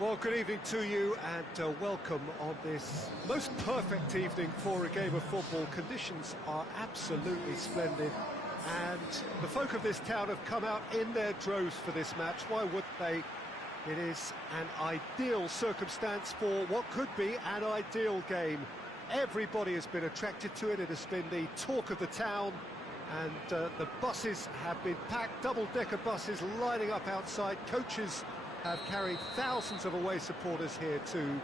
Well, good evening to you and welcome on this most perfect evening for a game of football. Conditions are absolutely splendid and the folk of this town have come out in their droves for this match. Why would they? It is an ideal circumstance for what could be an ideal game. Everybody has been attracted to it. It has been the talk of the town and the buses have been packed, double-decker buses lining up outside. Coaches have carried thousands of away supporters here too,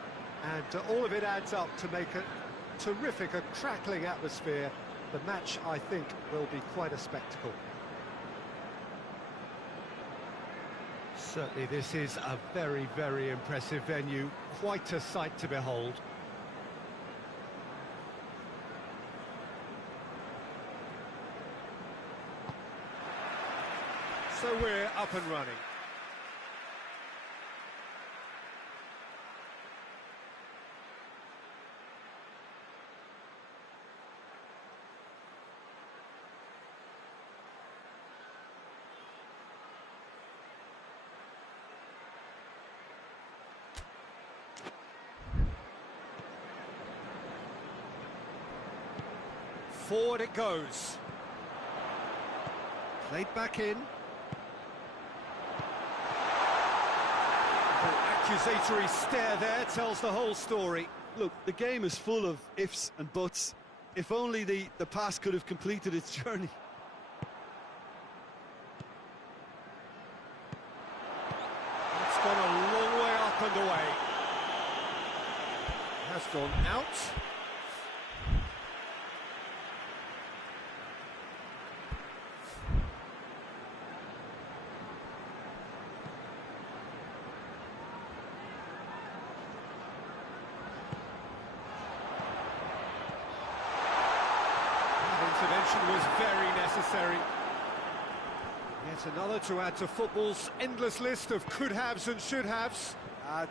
and all of it adds up to make a terrific, a crackling atmosphere. The match, I think, will be quite a spectacle. Certainly this is a very, very impressive venue, quite a sight to behold. So we're up and running. Forward it goes. Played back in. The accusatory stare there tells the whole story. Look, the game is full of ifs and buts. If only the pass could have completed its journey. It's gone a long way up and away. Has gone out. Intervention was very necessary. Yet another to add to football's endless list of could-haves and should-haves.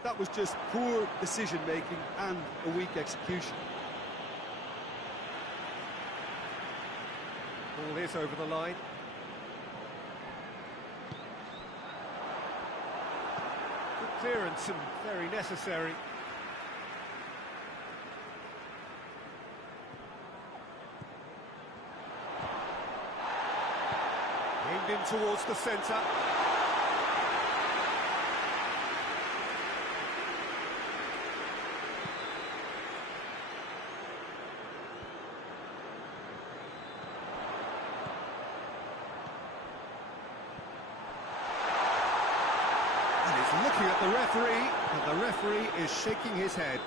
That was just poor decision-making and a weak execution. Ball is over the line. Good clearance and very necessary. Aimed in towards the centre. And he's looking at the referee, and the referee is shaking his head.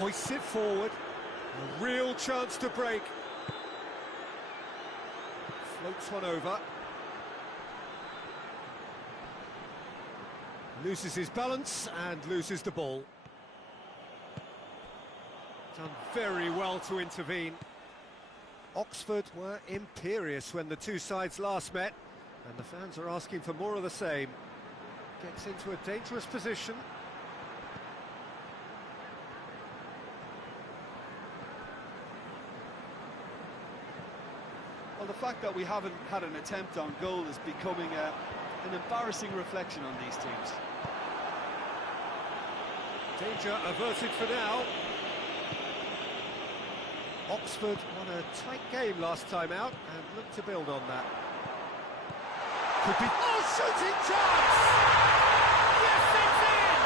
Hoists it forward. A real chance to break. Floats one over. Loses his balance and loses the ball. Done very well to intervene. Oxford were imperious when the two sides last met, and the fans are asking for more of the same. Gets into a dangerous position. Well, the fact that we haven't had an attempt on goal is becoming an embarrassing reflection on these teams. Danger averted for now. Oxford won a tight game last time out and look to build on that. Could be... Oh, shooting chance! Yes, it's in!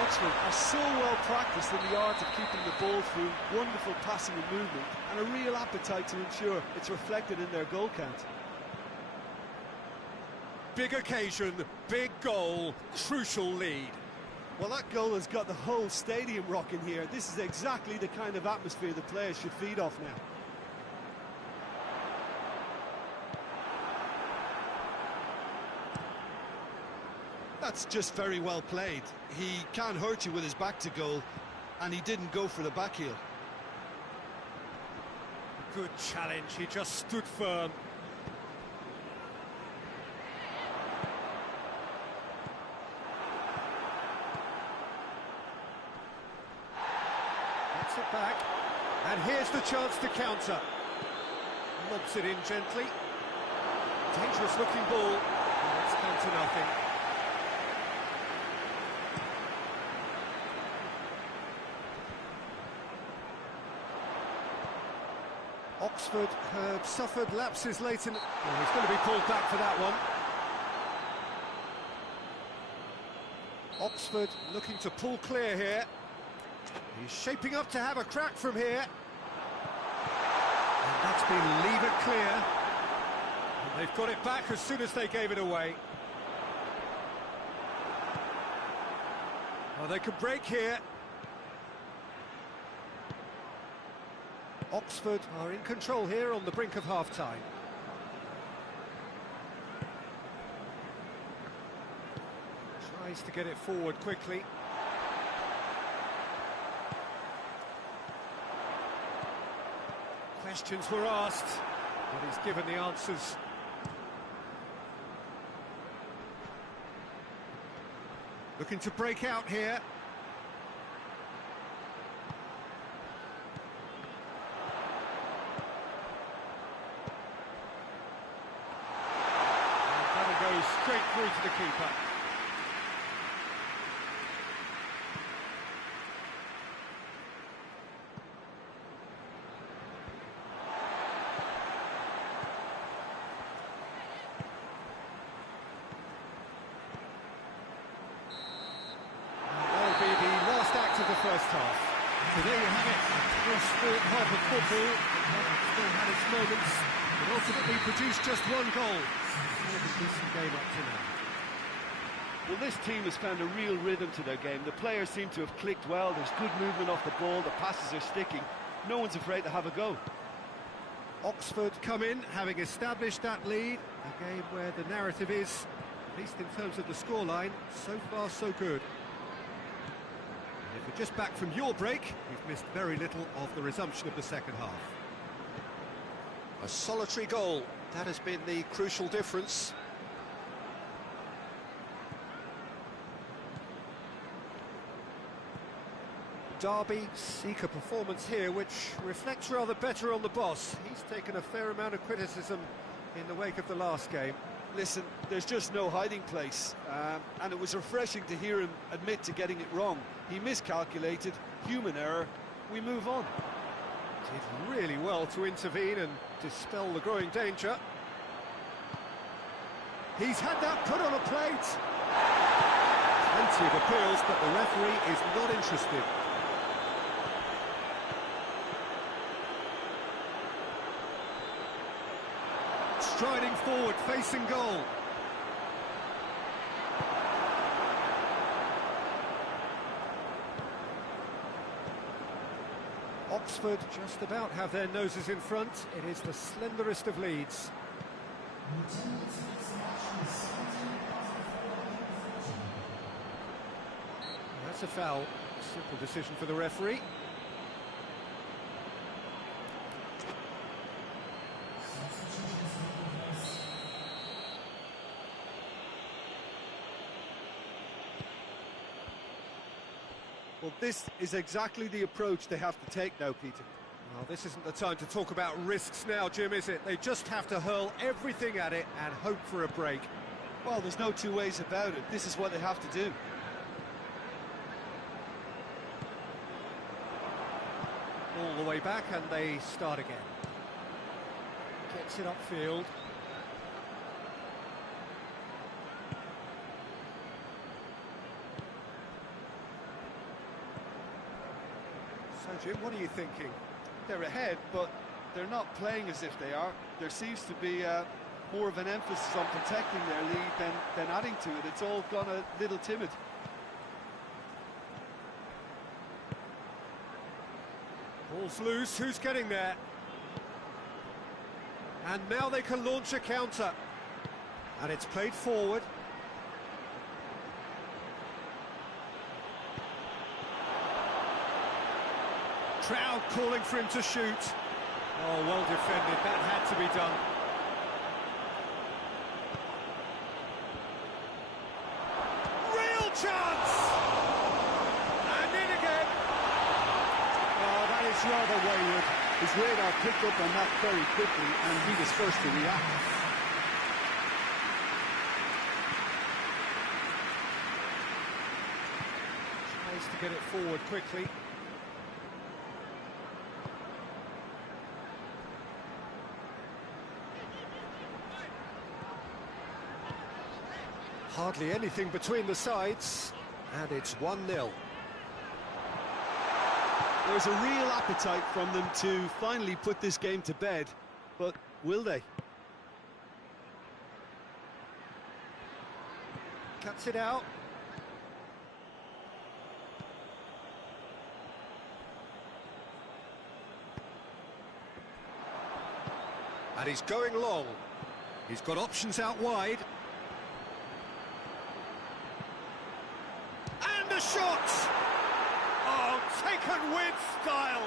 Oxford are so well practiced in the art of keeping the ball through, wonderful passing and movement, and a real appetite to ensure it's reflected in their goal count. Big occasion, big goal, crucial lead. Well, that goal has got the whole stadium rocking here. This is exactly the kind of atmosphere the players should feed off now. That's just very well played. He can't hurt you with his back to goal, and he didn't go for the back heel. Good challenge, he just stood firm. Gets it back, and here's the chance to counter. Lobs it in gently. Dangerous looking ball, and it's come to nothing. Oxford have suffered lapses late in... Well, he's going to be pulled back for that one. Oxford looking to pull clear here. He's shaping up to have a crack from here. And that's been leave it clear. And they've got it back as soon as they gave it away. Well, they could break here. Oxford are in control here on the brink of half-time. Tries to get it forward quickly. Questions were asked, but he's given the answers. Looking to break out here. Goes straight through to the keeper. That'll be the last act of the first half. So there you have it, a close half of football. It still had its moments, but ultimately produced just one goal. Game up to now. Well, this team has found a real rhythm to their game. The players seem to have clicked well. There's good movement off the ball. The passes are sticking. No one's afraid to have a go. Oxford come in, having established that lead. A game where the narrative is, at least in terms of the scoreline, so far so good. And if you're just back from your break, you've missed very little of the resumption of the second half. A solitary goal. That has been the crucial difference. Derby seek a performance here which reflects rather better on the boss. He's taken a fair amount of criticism in the wake of the last game. Listen, there's just no hiding place, and it was refreshing to hear him admit to getting it wrong. He miscalculated, human error, we move on. Did really well to intervene and dispel the growing danger. He's had that put on a plate. Plenty of appeals, but the referee is not interested. Striding forward, facing goal. Oxford just about have their noses in front. It is the slenderest of leads. That's a foul. Simple decision for the referee. Well, this is exactly the approach they have to take now, Peter. Well, this isn't the time to talk about risks now, Jim, is it? They just have to hurl everything at it and hope for a break. Well, there's no two ways about it. This is what they have to do. All the way back and they start again. Gets it upfield. So, Jim, what are you thinking? They're ahead, but they're not playing as if they are. There seems to be more of an emphasis on protecting their lead than adding to it. It's all gone a little timid. Ball's loose, who's getting there? And now they can launch a counter. And it's played forward. Crowd calling for him to shoot. Oh, well defended, that had to be done. Real chance! And in again! Oh, that is rather wayward. His radar picked up on that very quickly, and he was first to react. Tries to get it forward quickly. Hardly anything between the sides, and it's 1-0. There's a real appetite from them to finally put this game to bed, but will they? Cuts it out. And he's going long. He's got options out wide. And the shot! Oh, taken with style.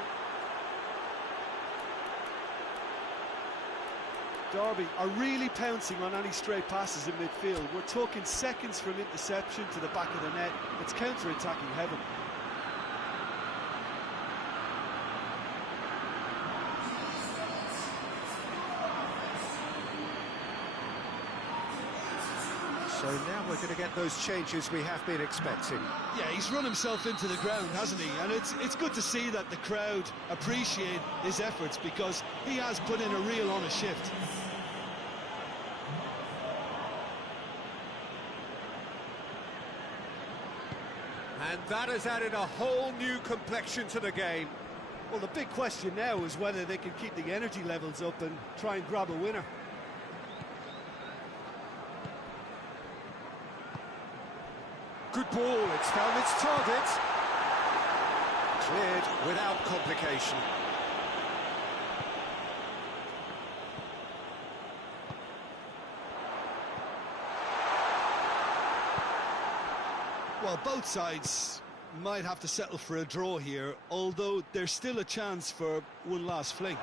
Derby are really pouncing on any stray passes in midfield. We're talking seconds from interception to the back of the net. It's counter-attacking heaven. So now we're going to get those changes we have been expecting. Yeah, he's run himself into the ground, hasn't he? And it's good to see that the crowd appreciate his efforts, because he has put in a real honest shift. And that has added a whole new complexion to the game. Well, the big question now is whether they can keep the energy levels up and try and grab a winner. Good ball, it's found its target. Cleared without complication. Well, both sides might have to settle for a draw here, although there's still a chance for one last fling.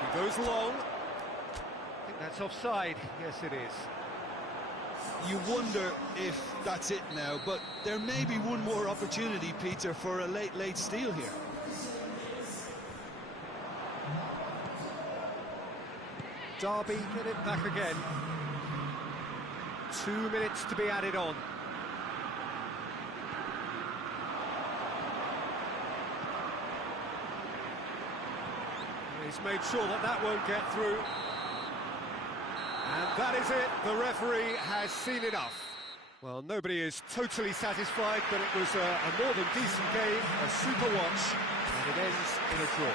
He goes long. I think that's offside. Yes, it is. You wonder if that's it now, but there may be one more opportunity, Peter, for a late steal here. Derby get it back again. 2 minutes to be added on. He's made sure that that won't get through. And that is it. The referee has seen enough. Well, nobody is totally satisfied, but it was a more than decent game, a super watch, and it ends in a draw.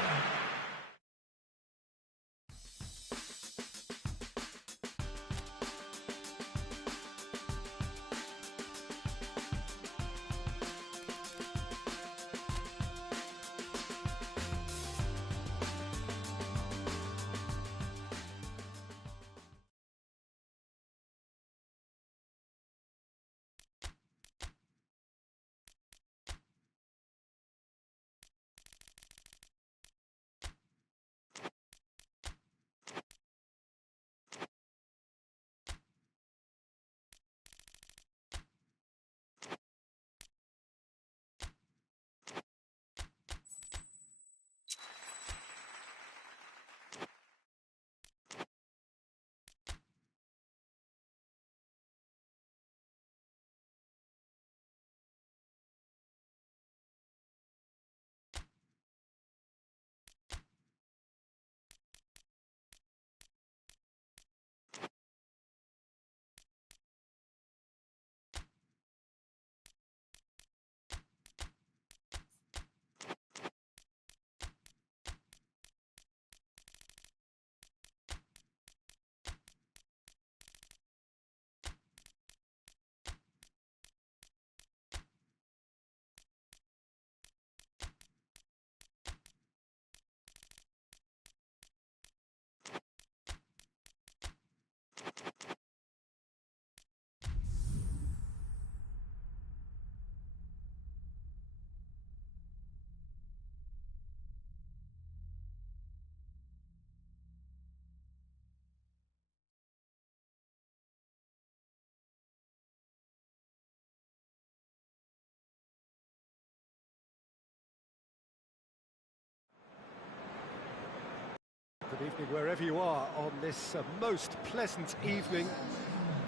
Good evening wherever you are on this most pleasant evening.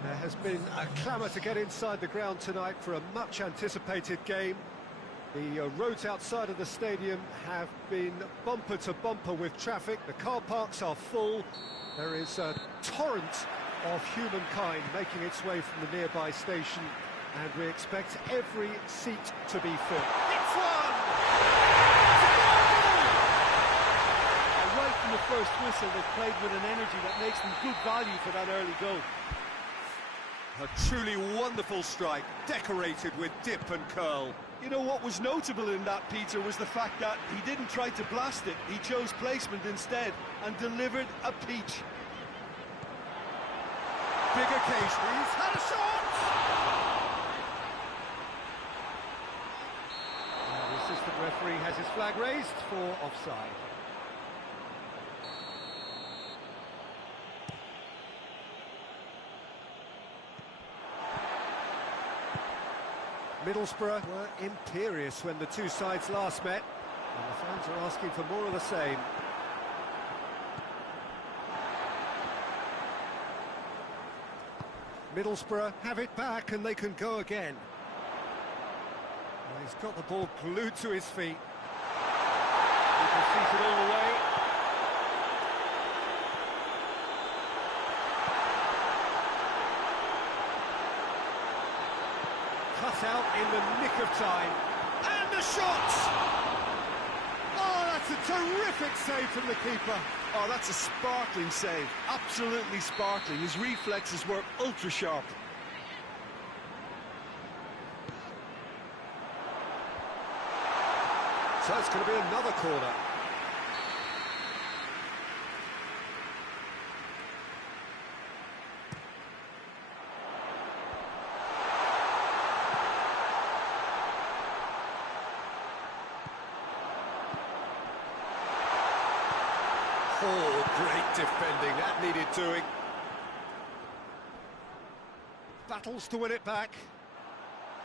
There has been a clamour to get inside the ground tonight for a much anticipated game. The roads outside of the stadium have been bumper to bumper with traffic. The car parks are full. There is a torrent of humankind making its way from the nearby station, and we expect every seat to be filled. It's one! And right from the first whistle, they've played with an energy that makes them good value for that early goal. A truly wonderful strike, decorated with dip and curl. You know what was notable in that, Peter, was the fact that he didn't try to blast it. He chose placement instead and delivered a peach. Big occasion, he's had a shot! And the assistant referee has his flag raised for offside. Middlesbrough were imperious when the two sides last met, and the fans are asking for more of the same. Middlesbrough have it back and they can go again. Well, he's got the ball glued to his feet. He can see it all the way. Cut out in the nick of time. And the shot! Oh, that's a terrific save from the keeper. Oh, that's a sparkling save. Absolutely sparkling. His reflexes were ultra sharp. So it's going to be another corner. Oh, great defending, that needed doing. Battles to win it back.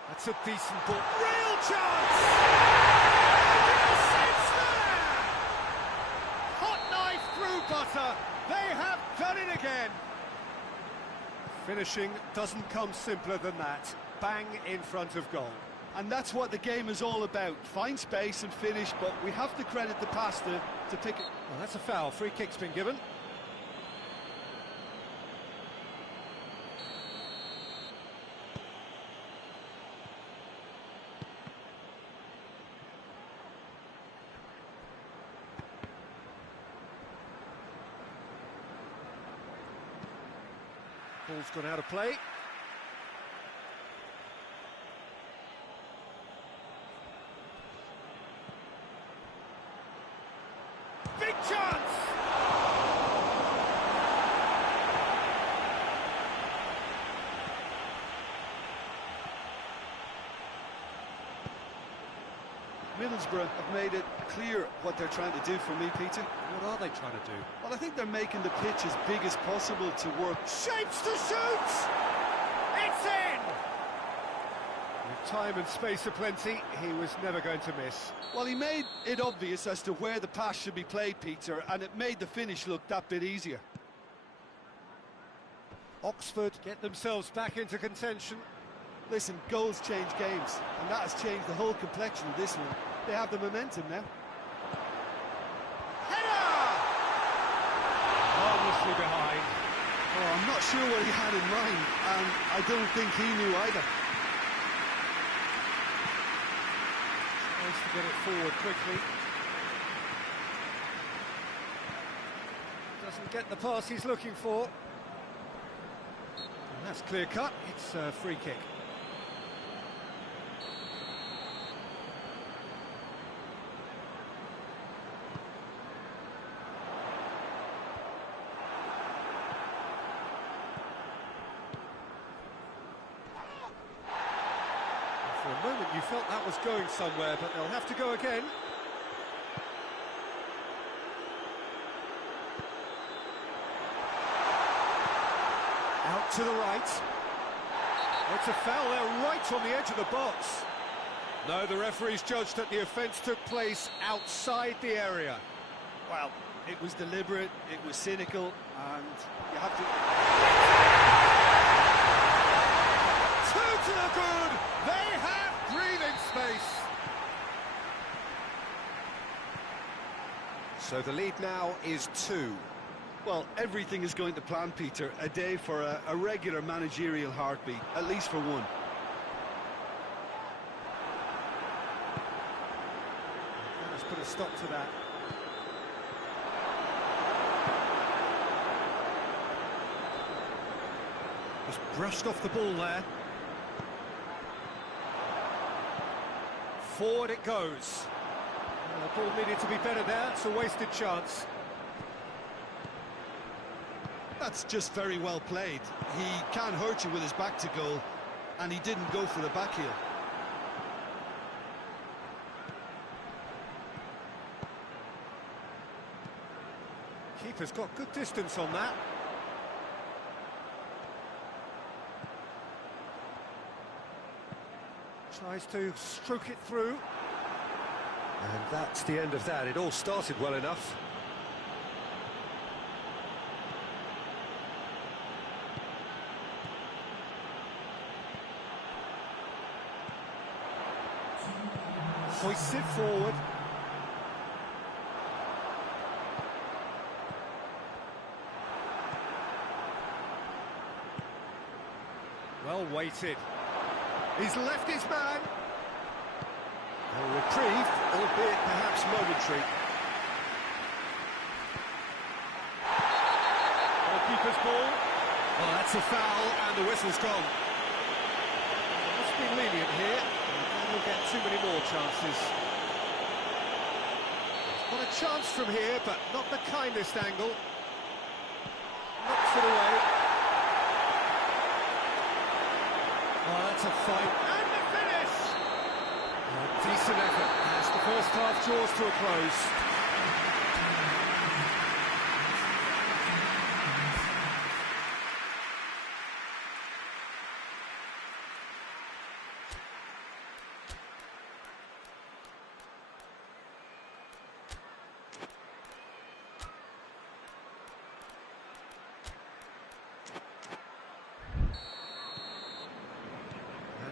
That's a decent ball. Real chance! It's there! Hot knife through butter. They have done it again. Finishing doesn't come simpler than that. Bang in front of goal. And that's what the game is all about. Find space and finish, but we have to credit the pass to pick it. Well, that's a foul. Free kick's been given. Ball's gone out of play. Big chance! Middlesbrough have made it clear what they're trying to do for me, Peter. What are they trying to do? Well, I think they're making the pitch as big as possible to work. Shapes to shoot! It's in! With time and space aplenty, he was never going to miss. Well, he made it obvious as to where the pass should be played, Peter, and it made the finish look that bit easier. Oxford get themselves back into contention. Listen, goals change games, and that has changed the whole complexion of this one. They have the momentum now. Header! Harmlessly behind. Oh, I'm not sure what he had in mind, and I don't think he knew either. Tries to get it forward quickly. Doesn't get the pass he's looking for. And that's clear cut. It's a free kick. For a moment you felt that was going somewhere, but they'll have to go again. Out to the right. It's a foul there, right on the edge of the box. No, the referee's judged that the offence took place outside the area. Well, it was deliberate, it was cynical, and you have to... Two to the good! They have breathing space! So the lead now is 2. Well, everything is going to plan, Peter. A day for a regular managerial heartbeat, at least for one. Let's put a stop to that. Just brushed off the ball there. Forward it goes. The ball needed to be better there. It's a wasted chance. That's just very well played. He can't hurt you with his back to goal, and he didn't go for the back heel. Keeper's got good distance on that. Tries to stroke it through. And that's the end of that. It all started well enough. Hoists it forward. Well weighted. He's left his man. A reprieve, albeit perhaps momentary. Goalkeeper's ball. Well, that's a foul, and the whistle's gone. Must be lenient here. He'll get too many more chances. He's got a chance from here, but not the kindest angle. Knocks it away. Oh, that's a fight. And the finish! A decent effort as the first half draws to a close.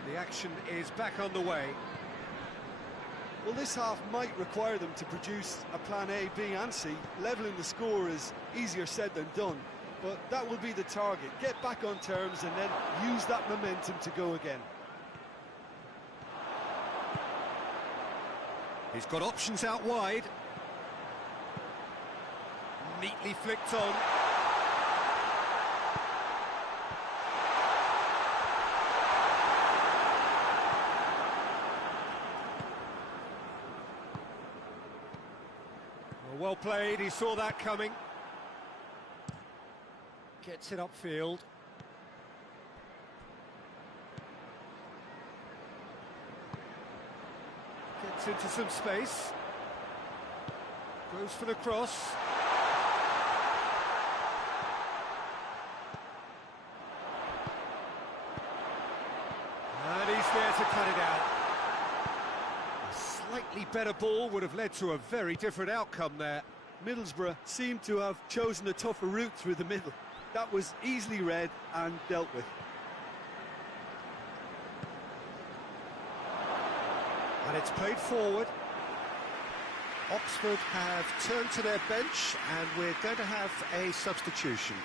The action is back on the way. Well, this half might require them to produce a plan A, B and C. Levelling the score is easier said than done, but that will be the target. Get back on terms and then use that momentum to go again. He's got options out wide. Neatly flicked on. Well played, he saw that coming. Gets it upfield. Gets into some space. Goes for the cross. And he's there to cut it out. Slightly better ball would have led to a very different outcome there. Middlesbrough seem to have chosen a tougher route through the middle. That was easily read and dealt with. And it's played forward. Oxford have turned to their bench, and we're going to have a substitution.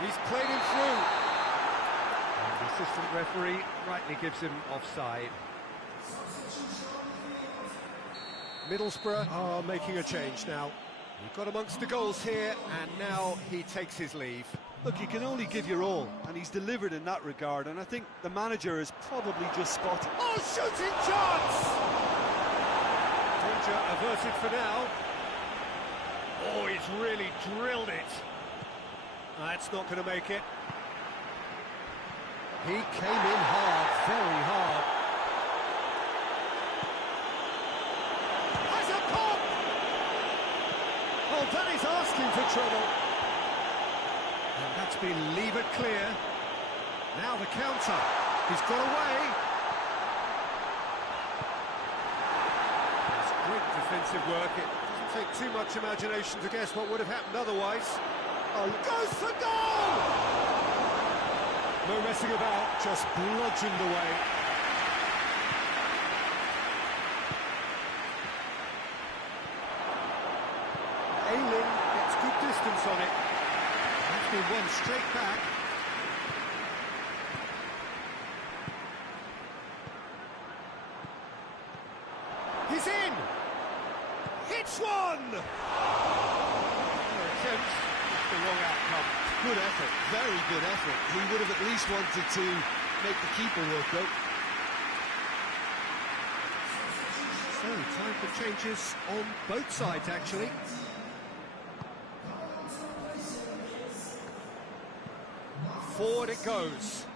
He's played him through. And the assistant referee rightly gives him offside. Middlesbrough are making a change now. He got amongst the goals here, and now he takes his leave. Look, you can only give your all, and he's delivered in that regard, and I think the manager is probably just spotted. Oh, shooting chance! Danger averted for now. Oh, he's really drilled it. That's not going to make it. He came in hard, very hard. Has a pop! Oh, that is asking looking for trouble. And that's been levered clear. Now the counter. He's got away. It's great defensive work. It doesn't take too much imagination to guess what would have happened otherwise. Oh, goes for goal! No messing about, just bludgeoned away. Ayling gets good distance on it. That's been won straight back. He's in! Hits one! Attempts, the wrong outcome. Good effort, very good effort. He would have at least wanted to make the keeper work out. So, time for changes on both sides, actually. Forward it goes.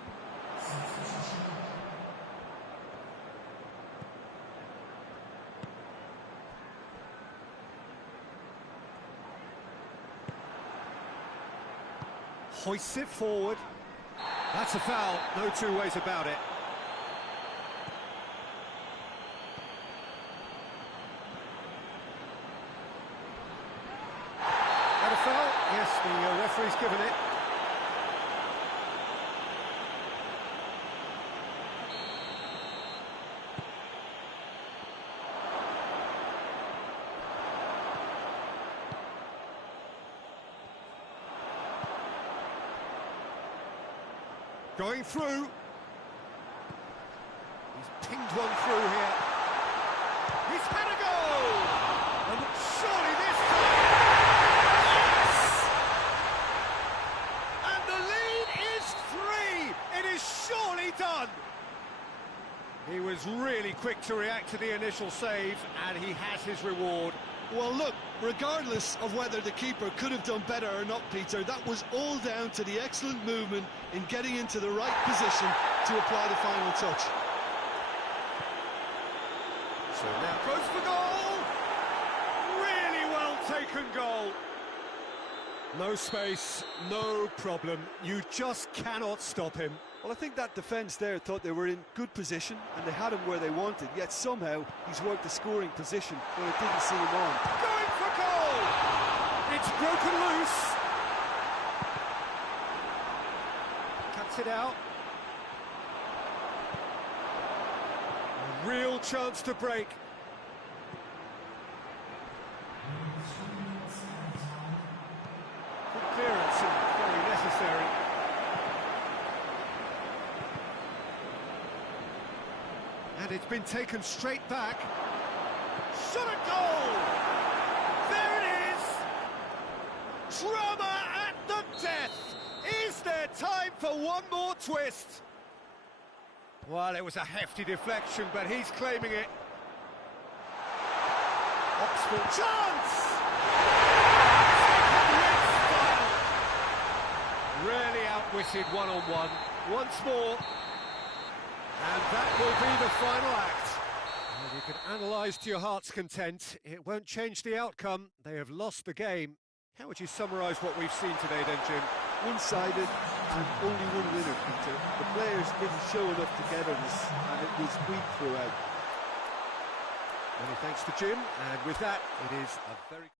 Hoists it forward. That's a foul, no two ways about it. That a foul? Yes, the referee's given it. Going through. He's pinged one through here. He's had a goal! And surely this time... Yes! And the lead is 3! It is surely done! He was really quick to react to the initial save, and he has his reward. Well, look, regardless of whether the keeper could have done better or not, Peter, that was all down to the excellent movement in getting into the right position to apply the final touch. So now goes for goal! Really well taken goal. No space, no problem. You just cannot stop him. Well, I think that defence there thought they were in good position and they had him where they wanted, yet somehow he's worked the scoring position when it didn't see him on. Going for goal! It's broken loose. Cuts it out. A real chance to break. Good clearance and very necessary. And it's been taken straight back. Shot a goal! There it is! Drama at the death! Is there time for one more twist? Well, it was a hefty deflection, but he's claiming it. Oxford chance! Really outwitted one-on-one. Once more. And that will be the final act. And you can analyse to your heart's content. It won't change the outcome. They have lost the game. How would you summarise what we've seen today then, Jim? One-sided and only one winner, Peter. The players didn't show enough togetherness and it was weak throughout. Many thanks to Jim, and with that, it is a very...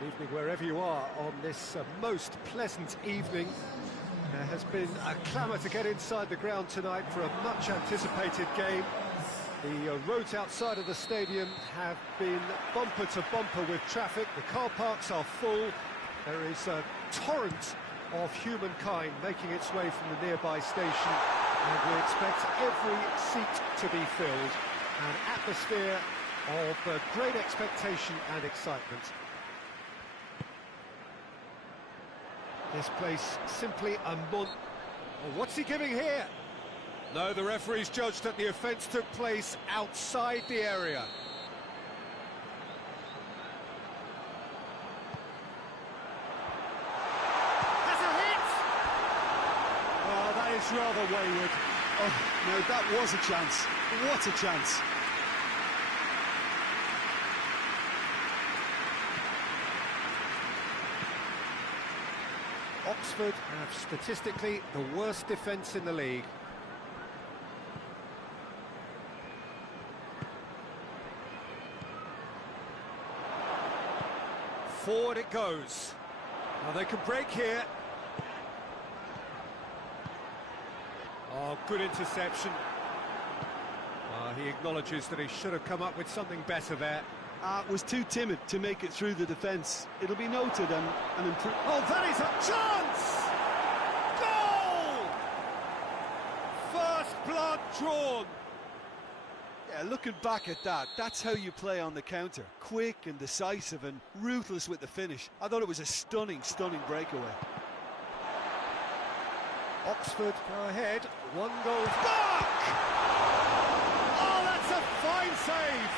Good evening wherever you are on this most pleasant evening. There has been a clamour to get inside the ground tonight for a much anticipated game. The roads outside of the stadium have been bumper to bumper with traffic. The car parks are full. There is a torrent of humankind making its way from the nearby station, and we expect every seat to be filled. An atmosphere of great expectation and excitement. This place simply a mon... Oh, what's he giving here? No, the referee's judged that the offence took place outside the area. Has a hit! Oh, that is rather wayward. Oh, no, that was a chance. What a chance. Oxford have statistically the worst defence in the league. Forward it goes. Now they can break here. Oh, good interception. He acknowledges that he should have come up with something better there. Was too timid to make it through the defence. It'll be noted and improved. Oh, that is a chance! Goal! First blood drawn. Yeah, looking back at that, that's how you play on the counter. Quick and decisive and ruthless with the finish. I thought it was a stunning, stunning breakaway. Oxford go ahead. One goal back! Oh, that's a fine save!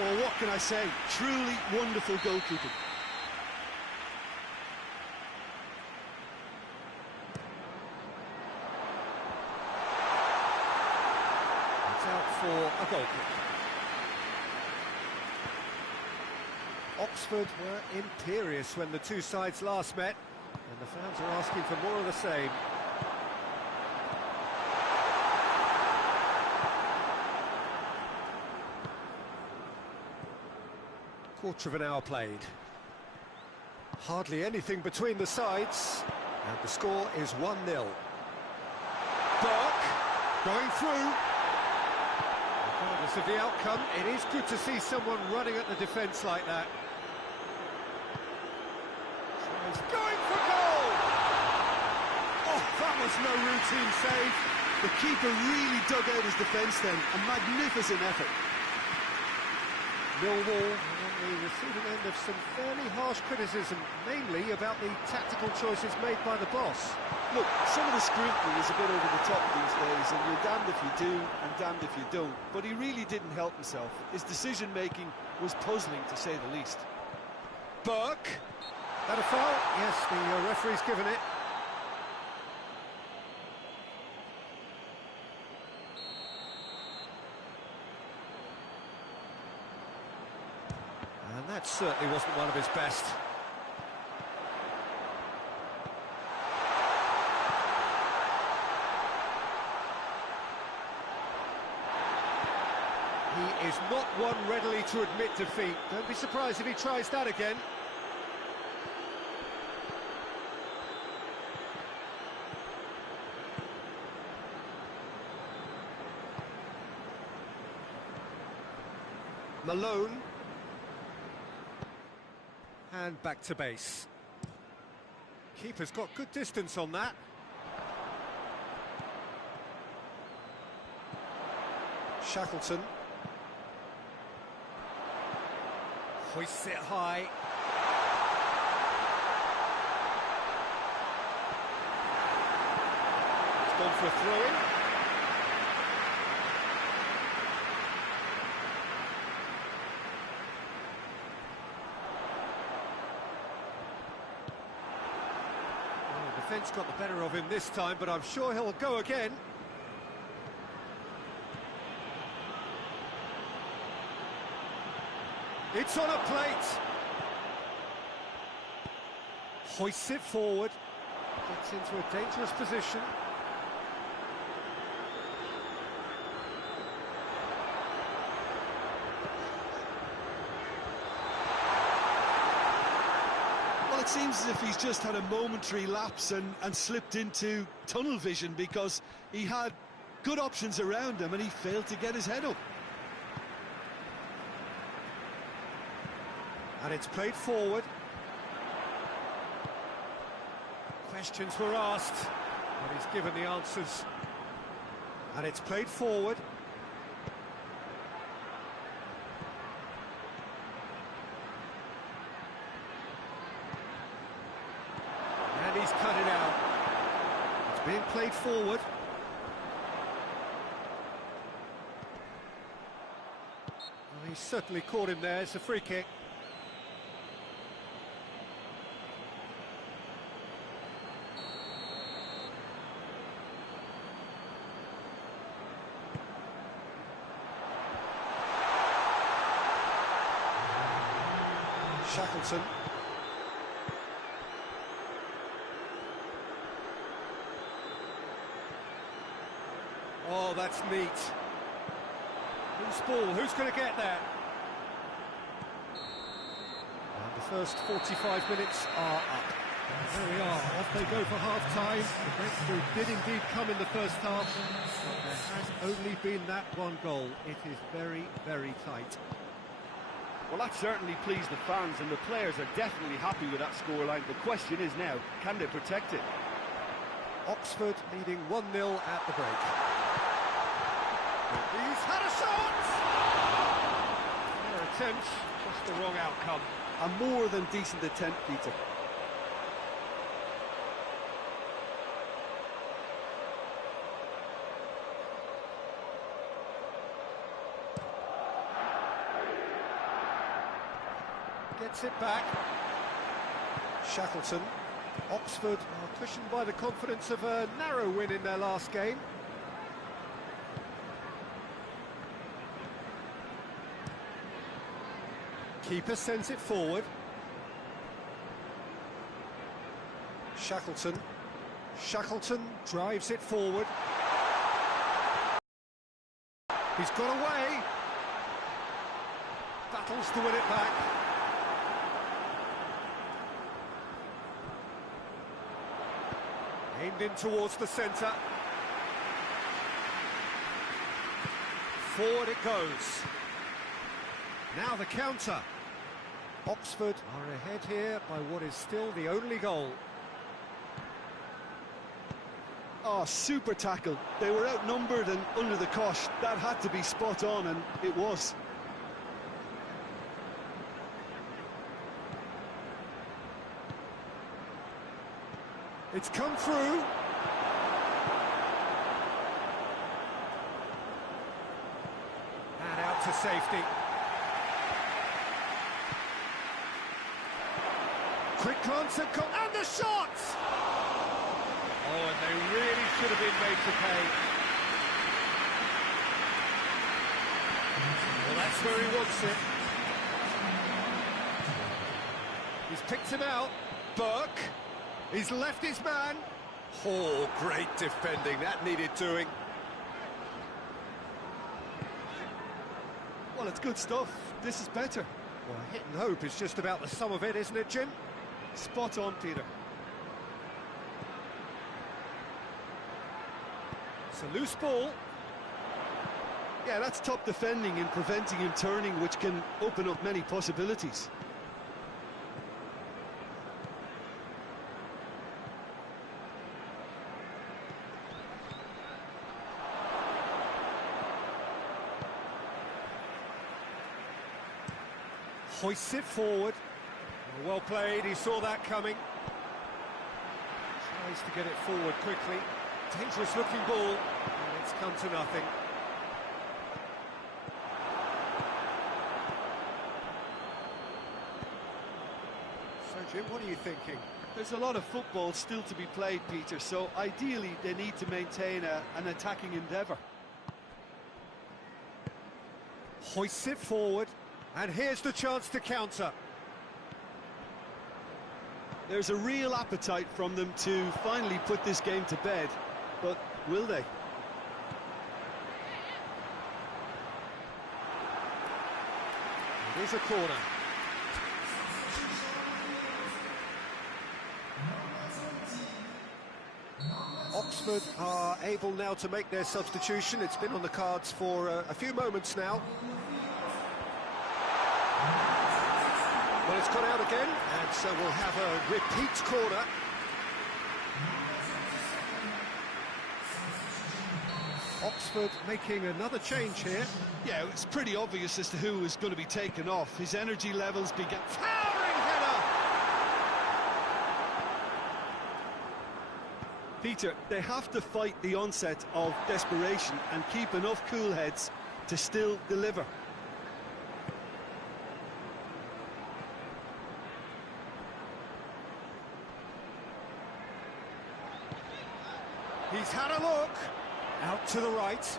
Well, what can I say? Truly wonderful goalkeeping. It's out for a goal kick. Oxford were imperious when the two sides last met, and the fans are asking for more of the same. Quarter of an hour played. Hardly anything between the sides, and the score is 1-0. Burke going through. Regardless of the outcome, it is good to see someone running at the defence like that. So he's going for goal! Oh, that was no routine save. The keeper really dug out his defence then. A magnificent effort. Millwall on the receiving end of some fairly harsh criticism, mainly about the tactical choices made by the boss. Look, some of the scrutiny is a bit over the top these days, and you're damned if you do and damned if you don't. But he really didn't help himself. His decision-making was puzzling, to say the least. Burke. That a foul? Yes, the referee's given it. And that certainly wasn't one of his best. He is not one readily to admit defeat. Don't be surprised if he tries that again. Malone. And back to base. Keeper's got good distance on that. Shackleton. Hoists it high. It's gone for a throw-in. Defence got the better of him this time, but I'm sure he'll go again. It's on a plate. Hoists it forward. Gets into a dangerous position. seems as if he's just had a momentary lapse and slipped into tunnel vision, because he had good options around him and he failed to get his head up. And it's played forward. Questions were asked, but he's given the answers. And it's played forward. And he's cut it out. It's being played forward. Well, he's certainly caught him there. It's a free kick. Shackleton. Oh, that's neat. Loose ball, who's going to get that? And the first 45 minutes are up. There we are, off they go for half-time. The breakthrough did indeed come in the first half, but there has only been that one goal. It is very, very tight. Well, that certainly pleased the fans, and the players are definitely happy with that scoreline. The question is now, can they protect it? Oxford leading 1-0 at the break. He's had a shot! Their attempt, just the wrong outcome. A more than decent attempt, Peter. Gets it back. Shackleton. Oxford are cushioned by the confidence of a narrow win in their last game. Keeper sends it forward. Shackleton. Shackleton drives it forward. He's got away. Battles to win it back. Aimed in towards the centre. Forward it goes. Now the counter. Oxford are ahead here by what is still the only goal. Oh, super tackle. They were outnumbered and under the cosh. That had to be spot on, and it was. It's come through. And out to safety. Quick glance at and the shot! Oh, and they really should have been made to pay. Well, that's where he wants it. He's picked him out. Burke. He's left his man. Oh, great defending. That needed doing. Well, it's good stuff. This is better. Well, hit and hope is just about the sum of it, isn't it, Jim? Spot on, Peter. It's a loose ball. Yeah, that's top defending and preventing him turning, which can open up many possibilities. Hoists it forward. Well played, he saw that coming. Tries to get it forward quickly. Dangerous looking ball, and it's come to nothing. So Jim, what are you thinking? There's a lot of football still to be played, Peter, so ideally they need to maintain an attacking endeavour. Hoists it forward, and here's the chance to counter. There's a real appetite from them to finally put this game to bed, but will they? It is a corner. Oxford are able now to make their substitution. It's been on the cards for a few moments now. Well, it's gone out again, and so we'll have a repeat corner. Oxford making another change here. Yeah, it's pretty obvious as to who was going to be taken off. His energy levels began... Towering header! Peter, they have to fight the onset of desperation and keep enough cool heads to still deliver. He's had a look. Out to the right.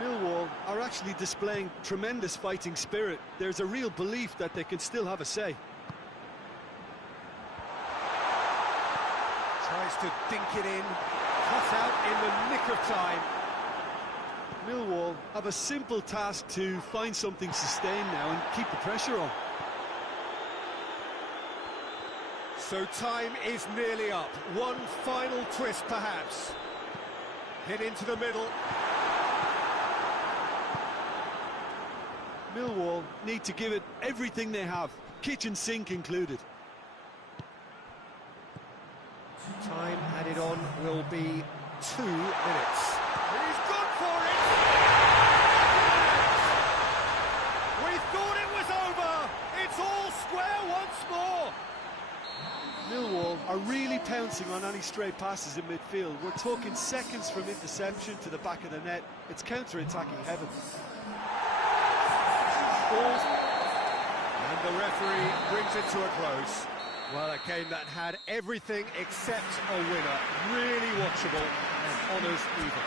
Millwall are actually displaying tremendous fighting spirit. There's a real belief that they can still have a say. Tries to dink it in. Cut out in the nick of time. Millwall have a simple task to find something sustained now and keep the pressure on. So time is nearly up. One final twist, perhaps. Hit into the middle. Millwall need to give it everything they have, kitchen sink included. Time added on will be 2 minutes. He's gone for it! We thought it was over! It's all square once more! Millwall are really pouncing on any stray passes in midfield. We're talking seconds from interception to the back of the net. It's counter-attacking heaven. And the referee brings it to a close. Well, a game that had everything except a winner. Really watchable and honours even.